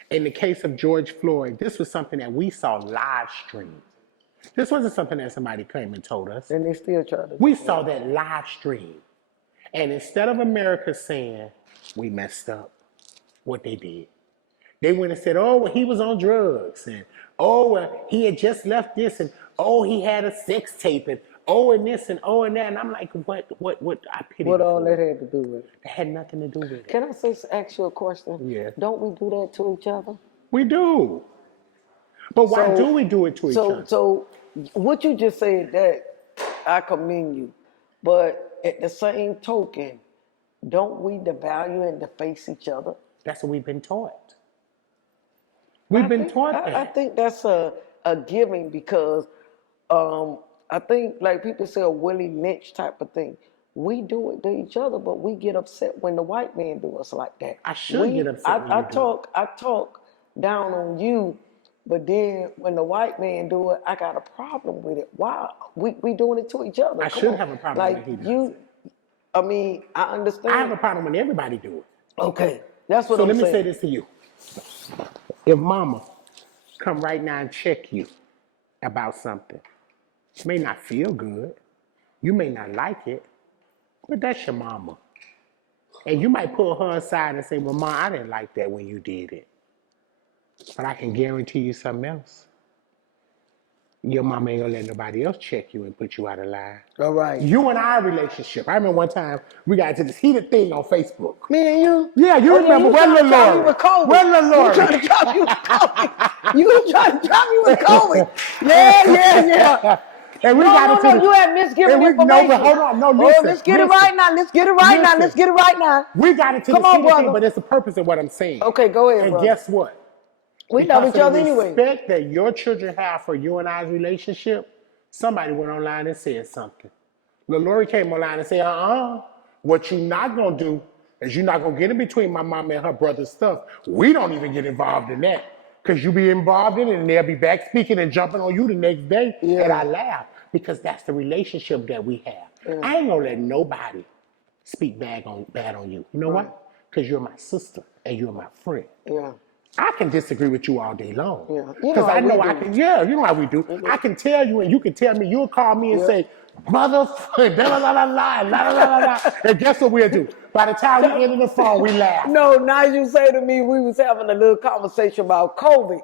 In the case of George Floyd, this was something that we saw live streamed. This wasn't something that somebody came and told us. And they still try to. We saw that live stream. And instead of America saying, we messed up, what they did, they went and said, oh, well, he was on drugs. And, oh, well, he had just left this. And, oh, he had a sex tape. And, oh, and this and oh, and that. And I'm like, what, I pity What all that had to do with it? It had nothing to do with it. Can I ask you a question? Yeah. Don't we do that to each other? We do. But why do we do it to each other? So what you just said, that I commend you. But at the same token, don't we devalue and deface each other? That's what we've been taught. We've been taught that. I think that's a giving because I think like people say a Willie Lynch type of thing. we do it to each other, but we get upset when the white man do us like that. I should get upset when you do it. I talk down on you, but then when the white man do it, I got a problem with it. Why? We doing it to each other. I Come should on. have a problem like when he does you. it. I mean, I understand. I have a problem when everybody do it. Okay, that's what So I'm let saying. me say this to you. If mama come right now and check you about something, it may not feel good, you may not like it, but that's your mama. And you might pull her aside and say, well, Ma, I didn't like that when you did it. But I can guarantee you something else. Your mama ain't gonna let nobody else check you and put you out of line. All right. You and our relationship. I remember one time we got into this heated thing on Facebook. Me and you? Yeah, you remember. You Where trying to Lil try me Lori? with COVID. Where Lil Lori? You trying to try me with COVID. You trying to try me with COVID. Yeah. And we No, got into you had misgiven information. No, but hold on. No, listen. Let's get it right now. Let's get it right now. Let's get it right now. We got into this heated thing, but there's a purpose in what I'm saying. Okay, go ahead, and brother. Guess what? We love each other anyway. Because of the respect that your children have for you and I's relationship, somebody went online and said something. Lil Lori came online and said, what you're not going to do is you're not going to get in between my mom and her brother's stuff. We don't even get involved in that. Because you be involved in it and they'll be back speaking and jumping on you the next day. Yeah. And I laugh because that's the relationship that we have. Yeah. I ain't going to let nobody speak bad on you. You know what? Because you're my sister and you're my friend. Yeah. I can disagree with you all day long. Because I know I can, you know how we do. I can tell you and you can tell me, you'll call me and say, motherfucker, la la la la la la la. And guess what we'll do? By the time we end the phone, we laugh. No, Nigel say to me, we was having a little conversation about COVID.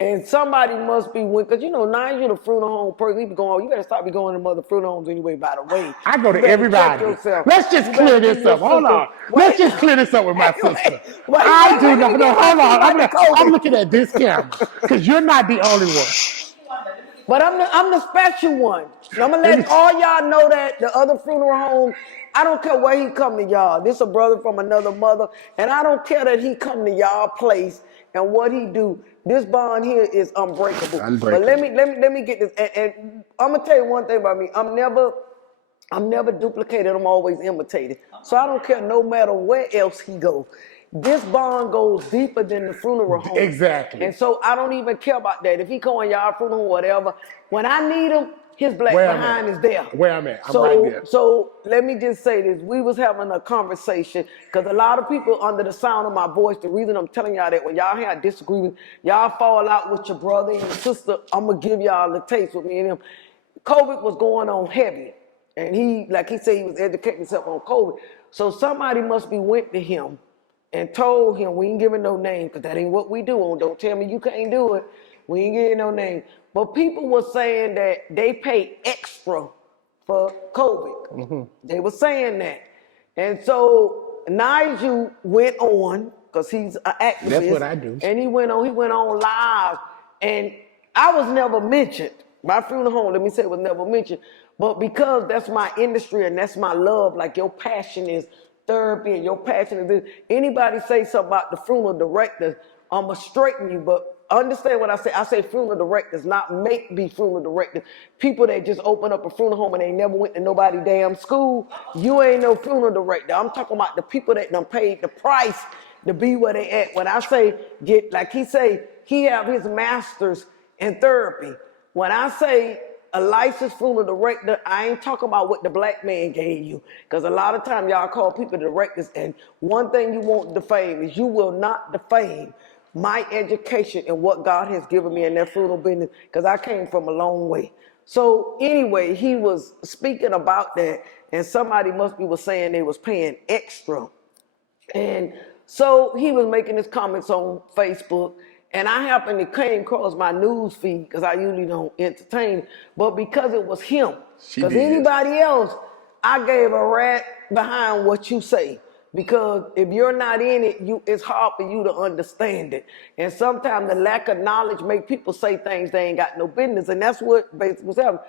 And somebody must be, because you know, Nigel, the funeral home person, he be going, you better stop be going to mother funeral homes anyway, by the way. I go to everybody. Let's just clear this up. Hold on. Let's just clear this up with my sister. I do not. No, hold on. I'm looking at this camera because you're not the only one. But I'm the special one. I'm going to let all y'all know that the other funeral home, I don't care where he come to y'all. This a brother from another mother. And I don't care that he come to y'all place and what he do. This bond here is unbreakable. But let me get this. And I'm going to tell you one thing about me. I'm never duplicated. I'm always imitated. So I don't care no matter where else he goes. This bond goes deeper than the funeral home. Exactly. And so I don't even care about that. If he going y'all funeral home, whatever, when I need him, his black behind is there. Where I'm at. I'm right there. So let me just say this. We was having a conversation because a lot of people under the sound of my voice, the reason I'm telling y'all that when y'all have disagreement, y'all fall out with your brother and your sister, I'm going to give y'all the taste with me and him. COVID was going on heavy. And he, like he said, he was educating himself on COVID. So somebody must be went to him and told him, we ain't giving no name, because that ain't what we do. Don't tell me you can't do it. We ain't giving no name. But people were saying that they pay extra for COVID. Mm-hmm. They were saying that. And so Nigel went on, because he's an activist. That's what I do. And he went on live. And I was never mentioned. My funeral home, let me say, was never mentioned. But because that's my industry and that's my love, like your passion is therapy and your passion is this. Anybody say something about the funeral directors, I'm going to straighten you, but understand what I say. I say funeral directors, not make-be funeral directors. People that just open up a funeral home and they never went to nobody damn school. You ain't no funeral director. I'm talking about the people that done paid the price to be where they at. When I say get, like he say, he have his master's in therapy. When I say a licensed funeral director, I ain't talking about what the black man gave you. Because a lot of time y'all call people directors, and one thing you won't defame is you will not defame my education and what God has given me in that funeral business, because I came from a long way. So anyway, he was speaking about that, and somebody must be was saying they was paying extra. And so he was making his comments on Facebook, and I happened to came across my news feed because I usually don't entertain, but because it was him, because anybody else, I gave a rat behind what you say. Because if you're not in it, it's hard for you to understand it. And sometimes the lack of knowledge make people say things they ain't got no business, and that's what basically was happening.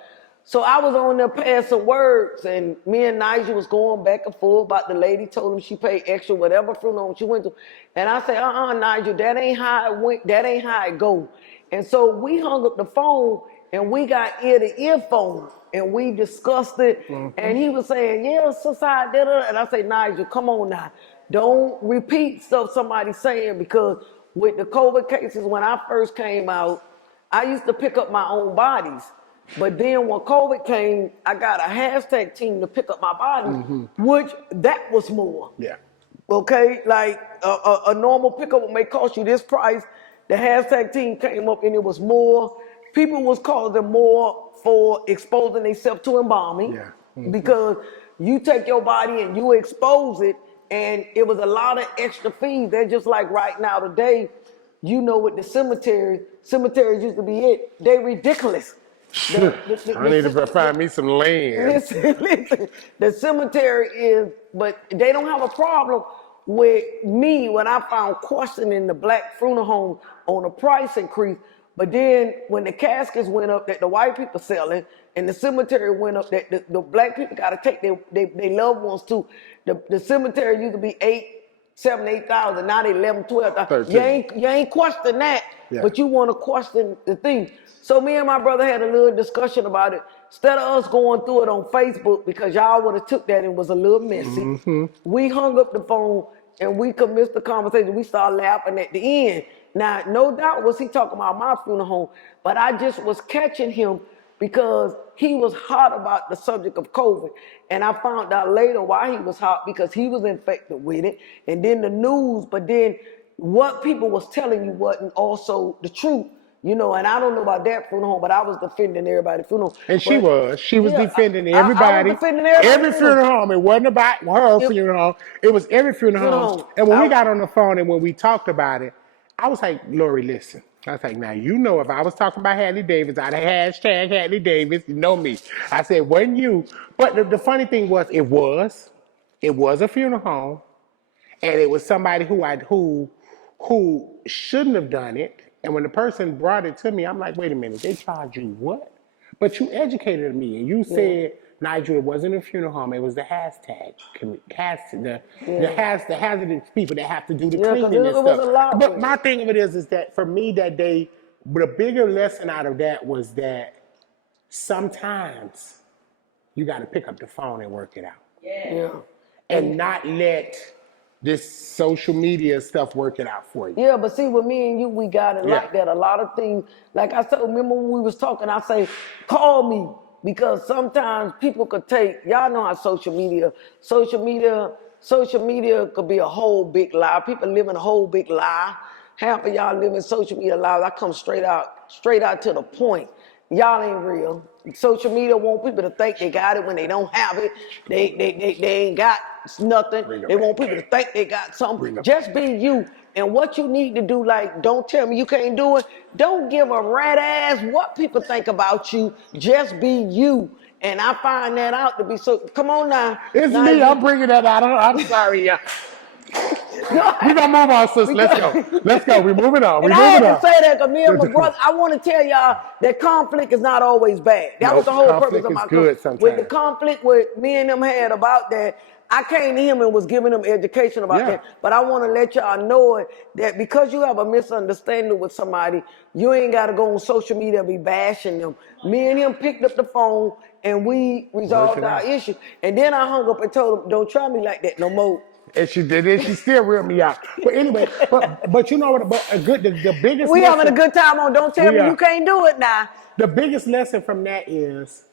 So I was on there passing words, and me and Nigel was going back and forth about the lady told him she paid extra, whatever funeral she went to. And I said, Nigel, that ain't how it went, that ain't how it go. And so we hung up the phone, and we got ear to earphone, and we discussed it, and he was saying, yeah, society, and I say, Nigel, come on now. Don't repeat stuff somebody's saying, because with the COVID cases, when I first came out, I used to pick up my own bodies. But then when COVID came, I got a hashtag team to pick up my bodies, which that was more. Yeah. Okay, like a normal pickup may cost you this price. The hashtag team came up and it was more. People was calling more for exposing themselves to embalming. Yeah. Because you take your body and you expose it, and it was a lot of extra fees. They're just like right now today, you know, with the cemeteries used to be it. They ridiculous. I need to find me some land. Listen, the cemetery is, but they don't have a problem with me when I found questioning the black funeral home on the price increase. But then when the caskets went up that the white people selling, and the cemetery went up that the black people got to take their loved ones to. The cemetery used to be 8,000, now they 11, 12,000. You ain't question that, but you want to question the thing. So me and my brother had a little discussion about it. Instead of us going through it on Facebook, because y'all would have took that and was a little messy, we hung up the phone and we commenced the conversation. We started laughing at the end. Now, no doubt was he talking about my funeral home, but I just was catching him because he was hot about the subject of COVID. And I found out later why he was hot, because he was infected with it. And then the news, but then what people was telling you wasn't also the truth. You know, and I don't know about that funeral home, but I was defending everybody's funeral. And she was defending everybody. I was defending everybody. Every funeral home. It wasn't about her funeral home. It was every funeral home. And when we got on the phone and when we talked about it, I was like, Lori, listen. I was like, now, you know, if I was talking about Hadley Davis, I'd have hashtag Hadley Davis. You know me. I said, wasn't you? But the funny thing was, it was a funeral home, and it was somebody who shouldn't have done it. And when the person brought it to me, I'm like, wait a minute, they charged you what? But you educated me, and you said, Nigel, it wasn't a funeral home, it was the hashtag. The hazardous people that have to do the cleaning and stuff. But my thing of it is that for me that day, the bigger lesson out of that was that sometimes you got to pick up the phone and work it out. And not let this social media stuff work it out for you. Yeah, but see, with me and you, we got it like that. A lot of things, like I said, remember when we was talking, I say, call me, because sometimes people could take, y'all know how social media could be a whole big lie. People live in a whole big lie. Half of y'all live in social media lives. I come straight out to the point. Y'all ain't real. Social media want people to think they got it when they don't have it. They ain't got nothing. They want people to think they got something. Just be you. And what you need to do, like, don't tell me you can't do it. Don't give a rat ass what people think about you. Just be you. And I find that out to be so. Come on now. It's me. I'm bringing that out. I'm sorry, yeah. We're gonna move on, sis. Let's go. We're moving on. And I had to say that because me and my brother, I want to tell y'all that conflict is not always bad. That was the whole purpose of my conflict. With the conflict with me and them had about that, I came to him and was giving him education about that. But I want to let y'all know it, that because you have a misunderstanding with somebody, you ain't got to go on social media and be bashing them. Me and him picked up the phone and we resolved our issue. And then I hung up and told him, don't try me like that no more. And she did it. She still reeled me out. But anyway, but you know what? The biggest. We having a good time on. Don't tell me you can't do it now. The biggest lesson from that is,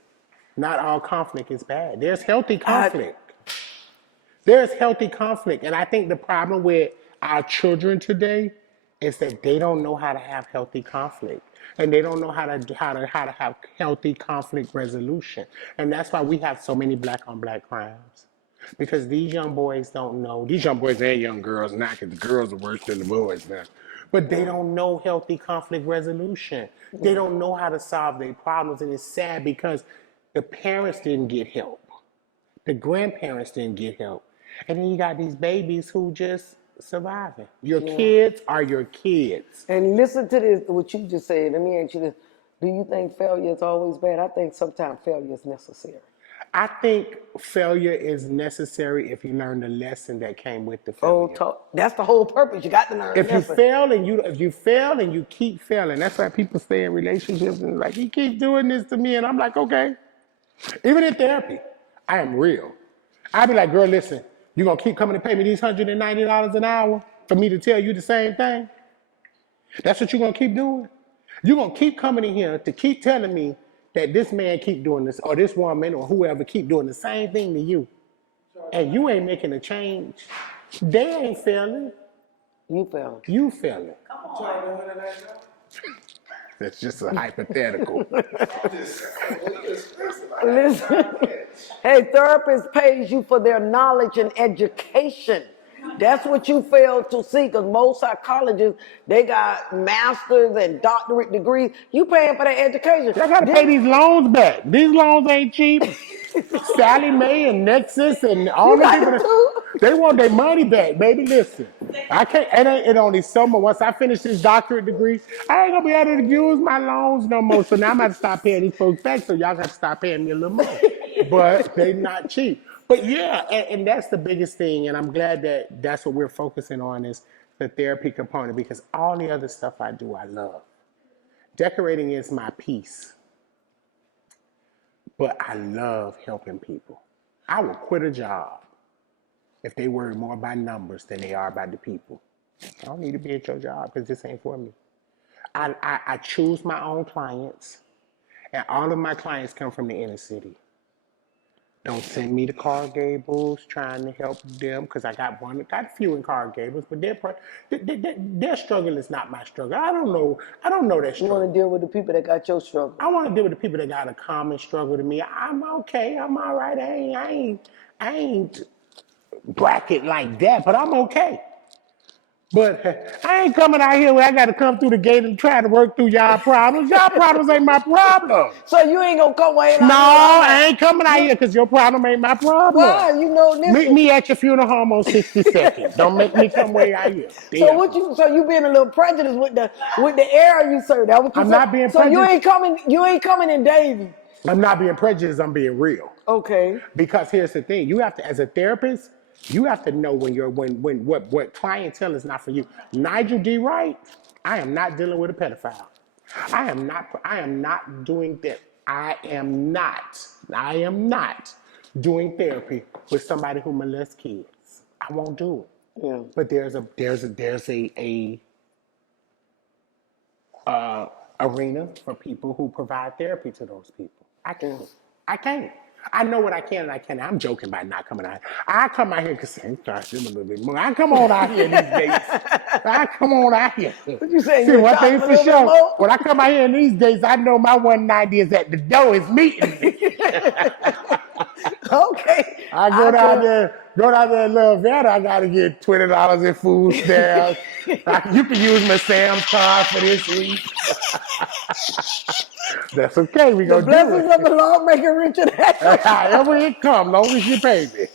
not all conflict is bad. There's healthy conflict. There's healthy conflict, and I think the problem with our children today is that they don't know how to have healthy conflict, and they don't know how to have healthy conflict resolution, and that's why we have so many black on black crimes. Because these young boys don't know, these young boys and young girls now, because the girls are worse than the boys now, but they don't know healthy conflict resolution. They don't know how to solve their problems, and it's sad because the parents didn't get help. The grandparents didn't get help. And then you got these babies who just surviving. Your kids are your kids. And listen to this, what you just said. Let me ask you this. Do you think failure is always bad? I think sometimes failure is necessary. I think failure is necessary if you learn the lesson that came with the Oh, failure. that's the whole purpose. You got to learn. If you fail and you keep failing, that's why people stay in relationships and like, he keeps doing this to me, and I'm like, okay. Even in therapy, I am real. I be like, girl, listen, you gonna keep coming to pay me these $190 an hour for me to tell you the same thing? That's what you're gonna keep doing? You're gonna keep coming in here to keep telling me that this man keep doing this, or this woman, or whoever keep doing the same thing to you, and you ain't making a change. They ain't failing. You failed. You failing. That's just a hypothetical. Listen, hey, therapist pays you for their knowledge and education. That's what you fail to see, because most psychologists, they got masters and doctorate degrees. You paying for their education. I gotta pay these loans back. These loans ain't cheap. Sally Mae and Nexus and all the people, they want their money back, baby. Listen, I can't, it only summer. Once I finish this doctorate degree, I ain't gonna be able to use my loans no more. So now I'm gonna stop paying these folks back, so y'all gotta stop paying me a little more. But they not cheap. But yeah, and that's the biggest thing, and I'm glad that that's what we're focusing on, is the therapy component, because all the other stuff I do, I love. Decorating is my piece. But I love helping people. I would quit a job if they worry more about numbers than they are about the people. I don't need to be at your job because this ain't for me. I choose my own clients, and all of my clients come from the inner city. Don't send me to Coral Gables trying to help them, because I got a few in Coral Gables, but their struggle is not my struggle. I don't know that You struggle. want to deal with the people that got your struggle. I want to deal with the people that got a common struggle to me. I'm okay. I'm all right. I ain't bracket like that, but I'm okay. But I ain't coming out here where I got to come through the gate and try to work through y'all problems. Y'all problems ain't my problem. So you ain't gonna come way No, I ain't coming out here because your problem ain't my problem. Why? You know, listen. Meet me at your funeral home on 62nd. Don't make me come way out here. So you being a little prejudiced with the area you serve. That what you I'm say? not being So prejudiced. you ain't coming in Davie. I'm not being prejudiced. I'm being real. Okay. Because here's the thing: you have to, as a therapist, you have to know when what clientele is not for you. Nigel D. Wright, I am not dealing with a pedophile. I am not doing that. I am not doing therapy with somebody who molests kids. I won't do it. Yeah. But there's arena for people who provide therapy to those people. I can't. I know what I can and I can't. I'm joking by not coming out. I come out here because I charge them a little bit more. I come on out here these days. I come on out here. What you saying? See, one thing for sure. When I come out here in these days, I know my 190 is at the door. It's meeting me. Okay. I go down there in Love I got to get $20 in food stamps. You can use my Sam's card for this week. That's okay. We gonna do it. The blessings of the Lord make it rich and however it come, long as you pay me.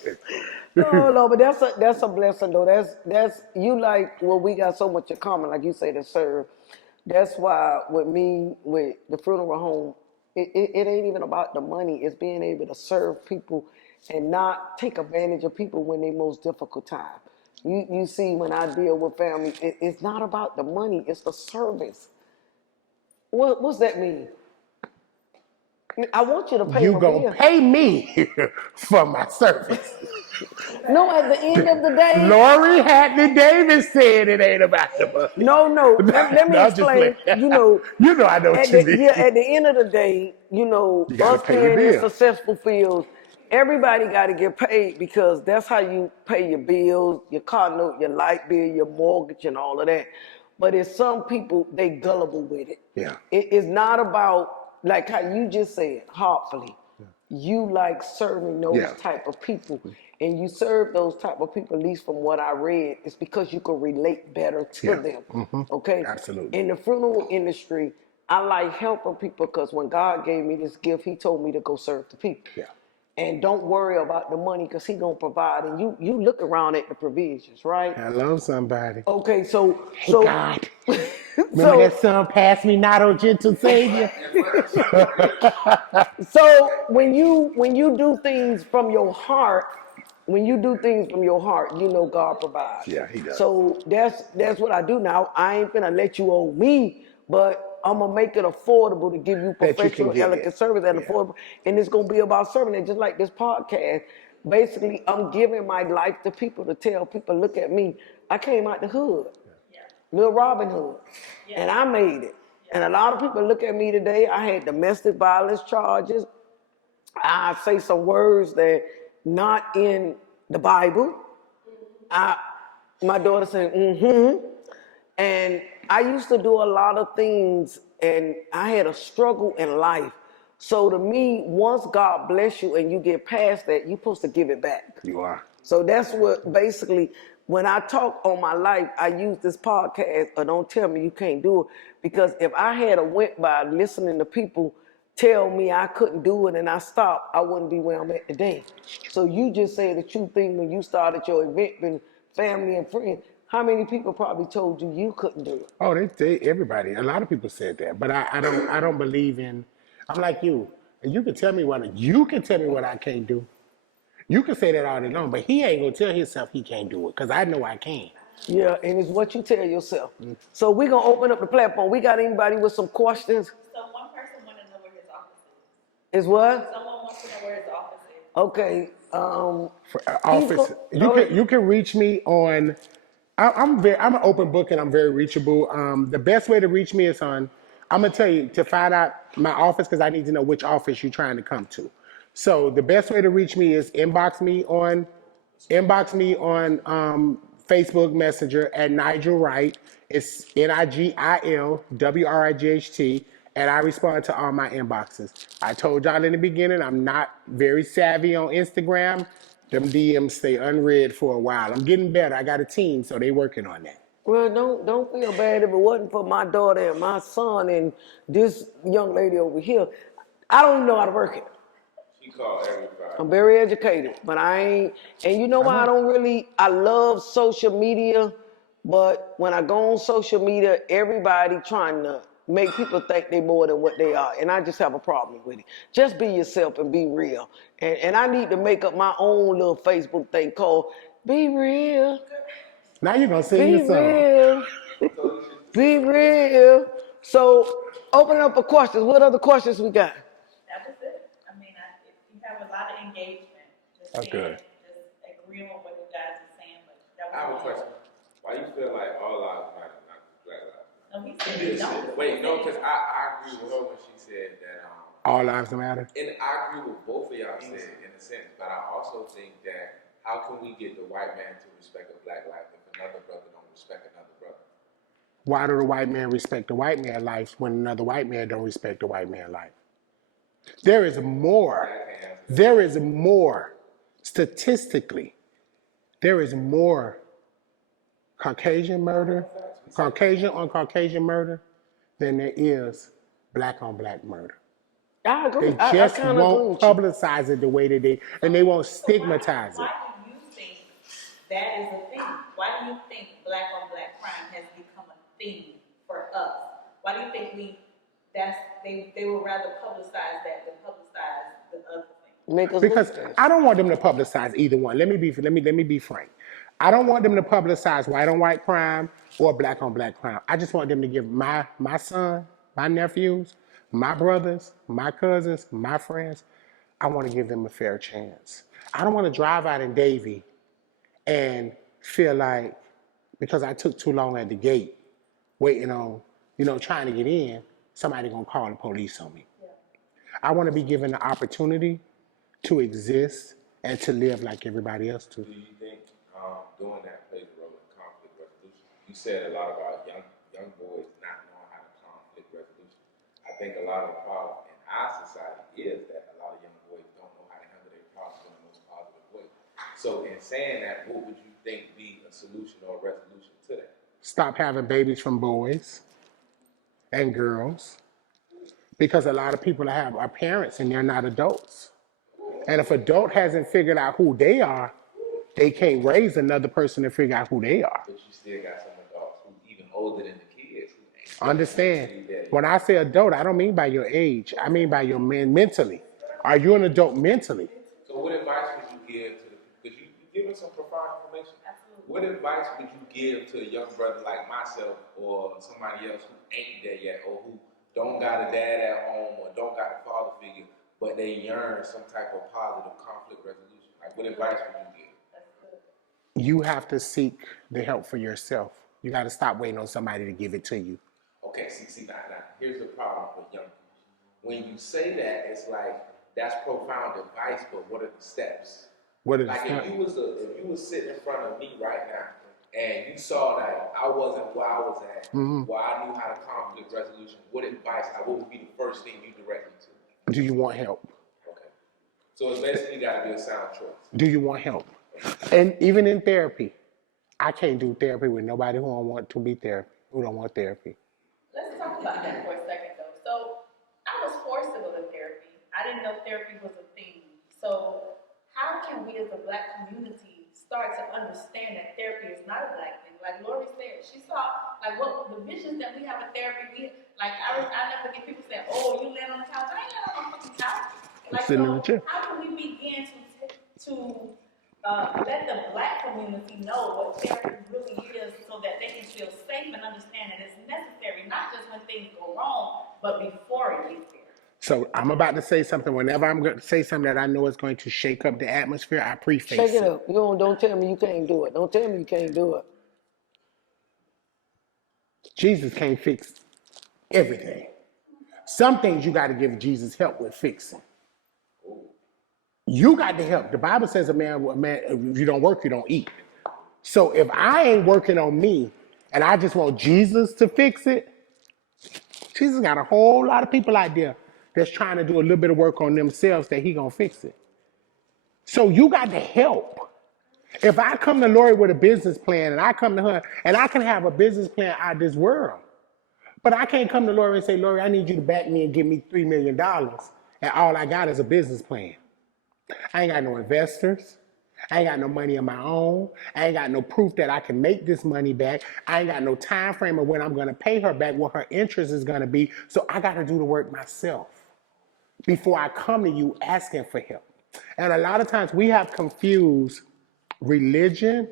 No, but that's a blessing though. That's you like. Well, we got so much in common, like you say, to serve. That's why with me, with the funeral home, it ain't even about the money. It's being able to serve people and not take advantage of people when they most difficult time. You see, when I deal with family, it's not about the money. It's the service. What's that mean? I want you to pay You my gonna bill. pay me for my service. No, at the end of the day. Lori Hadley Davis said it ain't about the money. No. Let me explain. You know I know what you mean. Yeah, at the end of the day, us here in the successful fields, everybody got to get paid, because that's how you pay your bills, your car note, your light bill, your mortgage, and all of that. But it's some people, they gullible with it. Yeah. It's not about, like how you just said, heartfully. You like serving those type of people, and you serve those type of people, at least from what I read, it's because you can relate better to them. Mm-hmm. Okay? Absolutely. In the funeral industry, I like helping people, because when God gave me this gift, he told me to go serve the people. Yeah. And don't worry about the money, because he gonna provide. And you look around at the provisions, right? I love somebody. Okay, so God. Remember that song, Pass Me Not, O Gentle Savior? So when you do things from your heart, when you do things from your heart, you know God provides. Yeah, he does. So that's what I do now. I ain't gonna let you owe me, but I'm gonna make it affordable to give you That you can professional, get elegant it. service and Yeah. affordable. And it's gonna be about serving it, just like this podcast. Basically, I'm giving my life to people to tell people, look at me. I came out the hood, Little Robin Hood, and I made it. And a lot of people look at me today. I had domestic violence charges. I say some words that not in the Bible. My daughter said, mm-hmm. And I used to do a lot of things, and I had a struggle in life. So to me, once God bless you and you get past that, you're supposed to give it back. You are. So that's what basically, when I talk on my life, I use this podcast, or don't tell me you can't do it. Because if I had a went by listening to people tell me I couldn't do it and I stopped, I wouldn't be where I'm at today. So you just said the true thing when you started your event with family and friends. How many people probably told you you couldn't do it? Oh, they everybody. A lot of people said that, but I don't believe in. I'm like you, and you can tell me what I can't do. You can say that all day long, but he ain't gonna tell himself he can't do it because I know I can. Yeah, and it's what you tell yourself. So we're gonna open up the platform. We got anybody with some questions? So one person wanted to know where his office Is what? Someone wants to know where his office is. Okay. For office, you can reach me on. I'm an open book and I'm very reachable. The best way to reach me is on. I'm gonna tell you to find out my office because I need to know which office you're trying to come to. So the best way to reach me is inbox me on Facebook Messenger at Nigil Wright. It's NIGILWRIGHT, and I respond to all my inboxes. I told y'all in the beginning I'm not very savvy on Instagram. Them DMs stay unread for a while. I'm getting better. I got a team, so they working on that. Well, don't feel bad if it wasn't for my daughter and my son and this young lady over here. I don't even know how to work it. She called every Friday. I'm very educated, but I ain't. And you know why I love social media, but when I go on social media, everybody trying to make people think they more than what they are. And I just have a problem with it. Just be yourself and be real. And I need to make up my own little Facebook thing called Be Real. Now you're gonna sing Be your song. real. Be real. So open up for questions. What other questions we got? That was it. I mean, you have a lot of engagement. Just That's saying, good. just agreeing with what the guys are saying. But that was I have a all. question. Why you feel like all lives matter, not just black lives? No, he said he don't. Wait, no, because I agree with her when she said that. All lives matter. And I agree with both of y'all said in a sense, but I also think that how can we get the white man to respect a black life if another brother don't respect another brother? Why do the white man respect the white man life when another white man don't respect the white man life? There is more. Statistically, there is more Caucasian murder, Caucasian on Caucasian murder than there is black on black murder. I agree. They I just kind of agree won't with you. publicize it the way that and they won't stigmatize Why it. do you think that is a thing? Why do you think black on black crime has become a thing for us? Why do you think they would rather publicize that than publicize the other thing? Make us Because look good. I don't want them to publicize either one. Let me be frank. I don't want them to publicize white on white crime or black on black crime. I just want them to give my son, my nephews, my brothers, my cousins, my friends, I want to give them a fair chance. I don't want to drive out in Davie and feel like because I took too long at the gate waiting on, trying to get in, somebody gonna call the police on me. Yeah. I want to be given the opportunity to exist and to live like everybody else do. Do you think doing that plays a role in conflict resolution? You said a lot about young boys not knowing how to conflict resolution. I think a lot of the problem in our society is that a lot of young boys don't know how to handle their problems in the most positive way. So in saying that, what would you think be a solution or a resolution to that? Stop having babies from boys and girls because a lot of people are parents and they're not adults. And if adult hasn't figured out who they are, they can't raise another person to figure out who they are. But you still got some adults who even older than the kids who ain't Understand? When I say adult, I don't mean by your age. I mean by your mentally. Are you an adult mentally? So what advice would you give to the, because you giving some profound information. Absolutely. What advice would you give to a young brother like myself or somebody else who ain't there yet or who don't got a dad at home or don't got a father figure, but they yearn some type of positive conflict resolution? Like what advice would you give? You have to seek the help for yourself. You got to stop waiting on somebody to give it to you. Okay, see, now, here's the problem with young people. When you say that, it's like, that's profound advice, but what are the steps? What is Like if you was sitting in front of me right now, and you saw that I wasn't where I was at, where I knew how to conflict resolution, what advice, what would be the first thing you direct me to? Do you want help? Okay. So it's basically got to be a sound choice. Do you want help? And even in therapy, I can't do therapy with nobody who don't want to be therapy, who don't want therapy. Let's talk about that for a second, though. So, I was forced to go to therapy. I didn't know therapy was a thing. So, how can we as a Black community start to understand that therapy is not a Black thing? Like Lori said, she saw, like, what the visions that we have in therapy, I never get people saying, oh, you laying on the couch. I ain't laying on the fucking couch. Like, Sitting in the chair. how can we begin to let the Black community know what therapy really is so that they can feel safe and understand that it's necessary, not just when things go wrong, but before it gets there. So I'm about to say something. Whenever I'm going to say something that I know is going to shake up the atmosphere, I preface Shake it up. Don't tell me you can't do it. Don't tell me you can't do it. Jesus can't fix everything. Some things you got to give Jesus help with fixing. You got to help. The Bible says a man, if you don't work, you don't eat. So if I ain't working on me and I just want Jesus to fix it, Jesus got a whole lot of people out there that's trying to do a little bit of work on themselves that he gonna fix it. So you got to help. If I come to Lori with a business plan and I come to her and I can have a business plan out of this world, but I can't come to Lori and say, Lori, I need you to back me and give me $3 million and all I got is a business plan. I ain't got no investors. I ain't got no money of my own. I ain't got no proof that I can make this money back. I ain't got no time frame of when I'm going to pay her back, what her interest is going to be. So I got to do the work myself before I come to you asking for help. And a lot of times we have confused religion.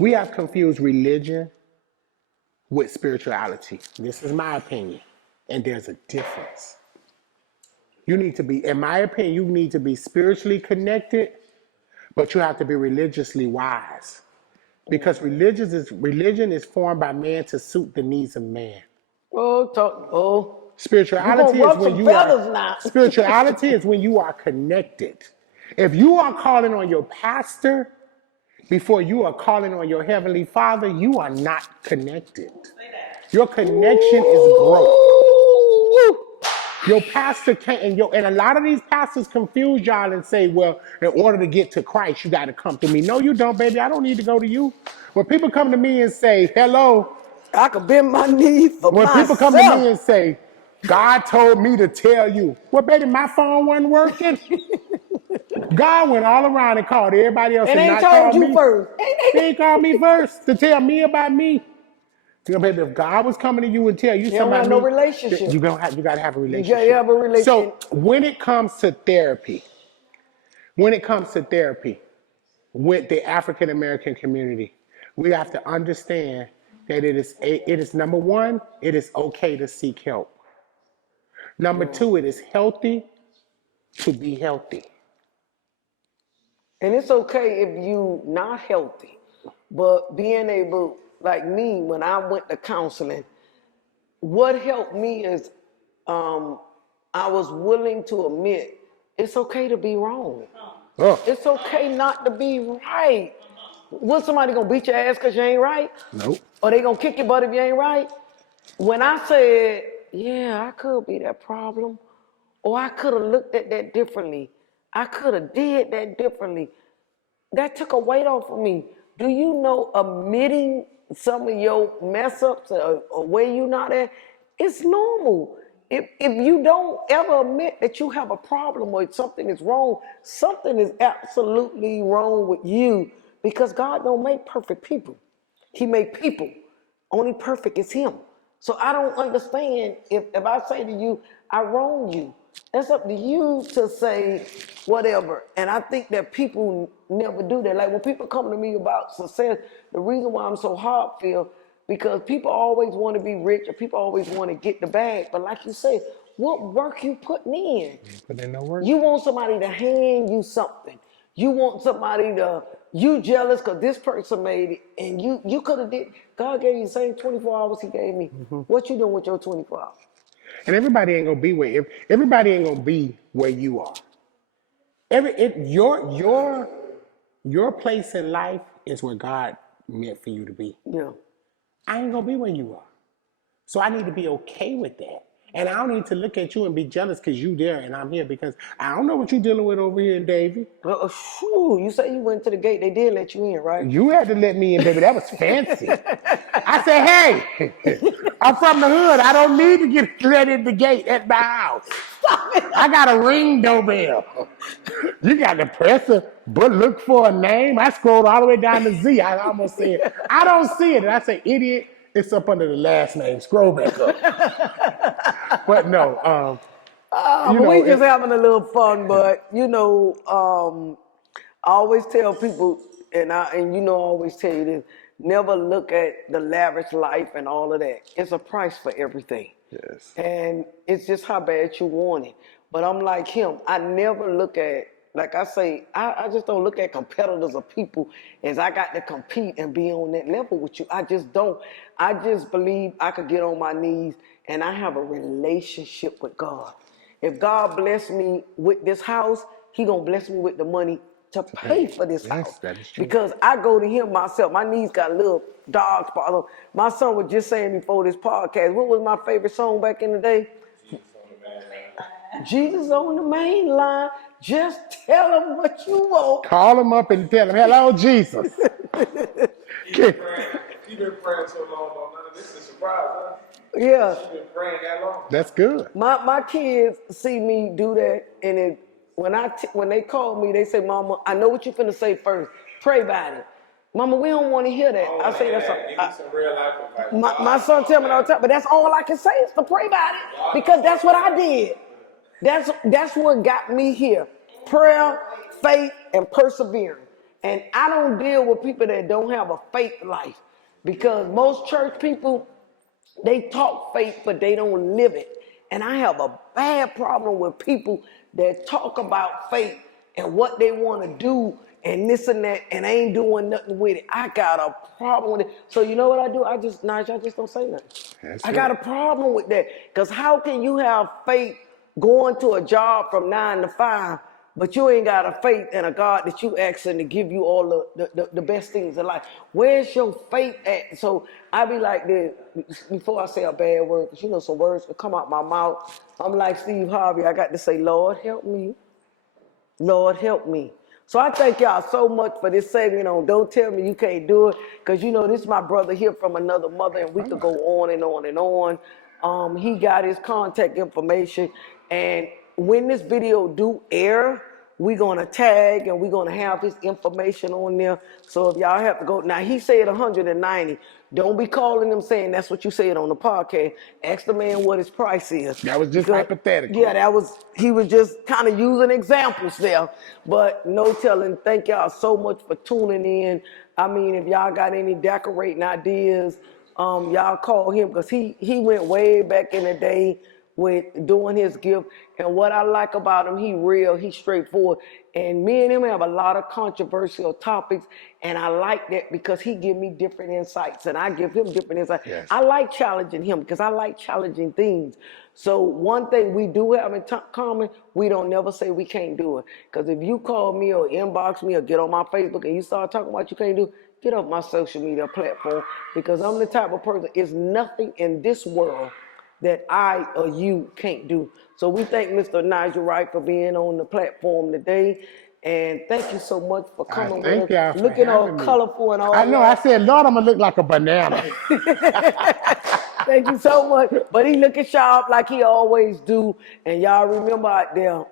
We have confused religion with spirituality. This is my opinion. And there's a difference. You need to be, in my opinion, you need to be spiritually connected, but you have to be religiously wise. Because religion is formed by man to suit the needs of man. Spirituality is when you are spirituality is when you are connected. If you are calling on your pastor before you are calling on your heavenly Father, you are not connected. Your connection is broke. Your pastor can't, and a lot of these pastors confuse y'all and say, well, in order to get to Christ, you got to come to me. No, you don't, baby. I don't need to go to you. When people come to me and say, hello. I could bend my knee for when myself. People come to me and say, God told me to tell you. Well, baby, my phone wasn't working. God went all around and called everybody else and not told called you me. First. He ain't called me first to tell me about me. You know, baby, if God was coming to you and tell you something about no me, relationship. you got to have a relationship. You got to have a relationship. So when it comes to therapy, with the African American community, we have to understand that it is number one, it is okay to seek help. Number two, it is healthy to be healthy. And it's okay if you not healthy, but being able, like me, when I went to counseling, what helped me is I was willing to admit it's okay to be wrong. It's okay not to be right. Was somebody gonna beat your ass because you ain't right? Nope. Or they gonna kick your butt if you ain't right? When I said, yeah, I could be that problem, or I could have looked at that differently, I could have did that differently, that took a weight off of me. Do you know admitting some of your mess ups or where you not at, it's normal. If you don't ever admit that you have a problem or something is wrong, something is absolutely wrong with you, because God don't make perfect people. He made people. Only perfect is him. So I don't understand if I say to you, I wronged you. That's up to you to say whatever. And I think that people never do that. Like when people come to me about success, the reason why I'm so heartfelt, because people always want to be rich or people always want to get the bag. But like you said, what work you putting in? Put in no work. You want somebody to hand you something. You want somebody to, you jealous because this person made it and you could have did. God gave you the same 24 hours he gave me. What you doing with your 24 hours? And everybody ain't gonna be where everybody ain't gonna be where you are. Your place in life is where God meant for you to be. Yeah. I ain't gonna be where you are. So I need to be okay with that. And I don't need to look at you and be jealous because you there and I'm here, because I don't know what you're dealing with over here in Davie. Shoo, you say you went to the gate, they did let you in, right? You had to let me in, baby. That was fancy. I said, hey, I'm from the hood. I don't need to get let in the gate at my house. I got a ring doorbell. You got to press it, but look for a name. I scrolled all the way down to Z. I almost said, I don't see it. And I say, idiot, it's up under the last name. Scroll back up. But no, We just having a little fun, but I always tell people, and I always tell you this: never look at the lavish life and all of that. It's a price for everything. Yes. And it's just how bad you want it. But I'm like him. I never look at, like I say, I just don't look at competitors or people as I got to compete and be on that level with you. I just don't. I just believe I could get on my knees and I have a relationship with God. If God bless me with this house, he gonna bless me with the money to pay for this house. That is true. Because I go to him myself. My knees got a little dog spot on. My son was just saying before this podcast, what was my favorite song back in the day? Jesus on the main line. Just tell him what you want. Call him up and tell him, hello, Jesus. You've been praying so long, though. None of this is a surprise, huh? Yeah. You've been praying that long. That's good. My kids see me do that, and when they call me, they say, Mama, I know what you're finna say first. Pray about it. Mama, we don't want to hear that. I say that's Give me some real life advice. my son tell me all the time, but that's all I can say is to pray about it, because that's what I did. That's what got me here. Prayer, faith, and persevering. And I don't deal with people that don't have a faith life, because most church people, they talk faith, but they don't live it. And I have a bad problem with people that talk about faith and what they want to do and this and that and ain't doing nothing with it. I got a problem with it. So you know what I do? Nigel, I just don't say nothing. I got a problem with that. Because how can you have faith going to a job from 9 to 5, but you ain't got a faith and a God that you asking to give you all the best things in life? Where's your faith at? So I be like this, before I say a bad word, because some words will come out my mouth. I'm like Steve Harvey. I got to say, Lord, help me. Lord, help me. So I thank y'all so much for this segment on Don't Tell Me You Can't Do It, because this is my brother here from another mother, and we could go on and on and on. He got his contact information, and when this video do air, we're going to tag and we're going to have his information on there. So if y'all have to go, now he said 190. Don't be calling him saying that's what you said on the podcast. Ask the man what his price is. That was just hypothetical. Yeah, he was just kind of using examples there. But no telling. Thank y'all so much for tuning in. I mean, if y'all got any decorating ideas, y'all call him, because he went way back in the day with doing his gift. And what I like about him, he real, he straightforward. And me and him have a lot of controversial topics, and I like that because he give me different insights and I give him different insights. Yes. I like challenging him because I like challenging things. So one thing we do have in common, we don't never say we can't do it. Because if you call me or inbox me or get on my Facebook and you start talking about you can't do it, get off my social media platform, because I'm the type of person, there's nothing in this world that I or you can't do. So we thank Mr. Nigil Wright for being on the platform today. And thank you so much for coming with us. Looking all colorful and all I know, that. I said, Lord, I'm going to look like a banana. Thank you so much. But he looking sharp like he always do. And y'all remember out there,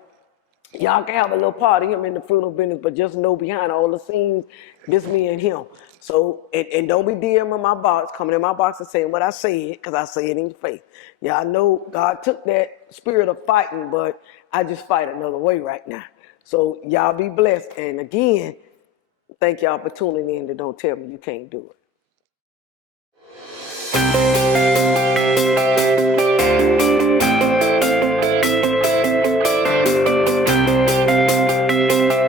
Y'all can have a little part of him in the funeral business, but just know behind all the scenes, this me and him. So, and don't be DMing my box, coming in my box and saying what I said, because I say it in your face. Y'all know God took that spirit of fighting, but I just fight another way right now. So y'all be blessed. And again, thank y'all for tuning in to Don't Tell Me You Can't Do It.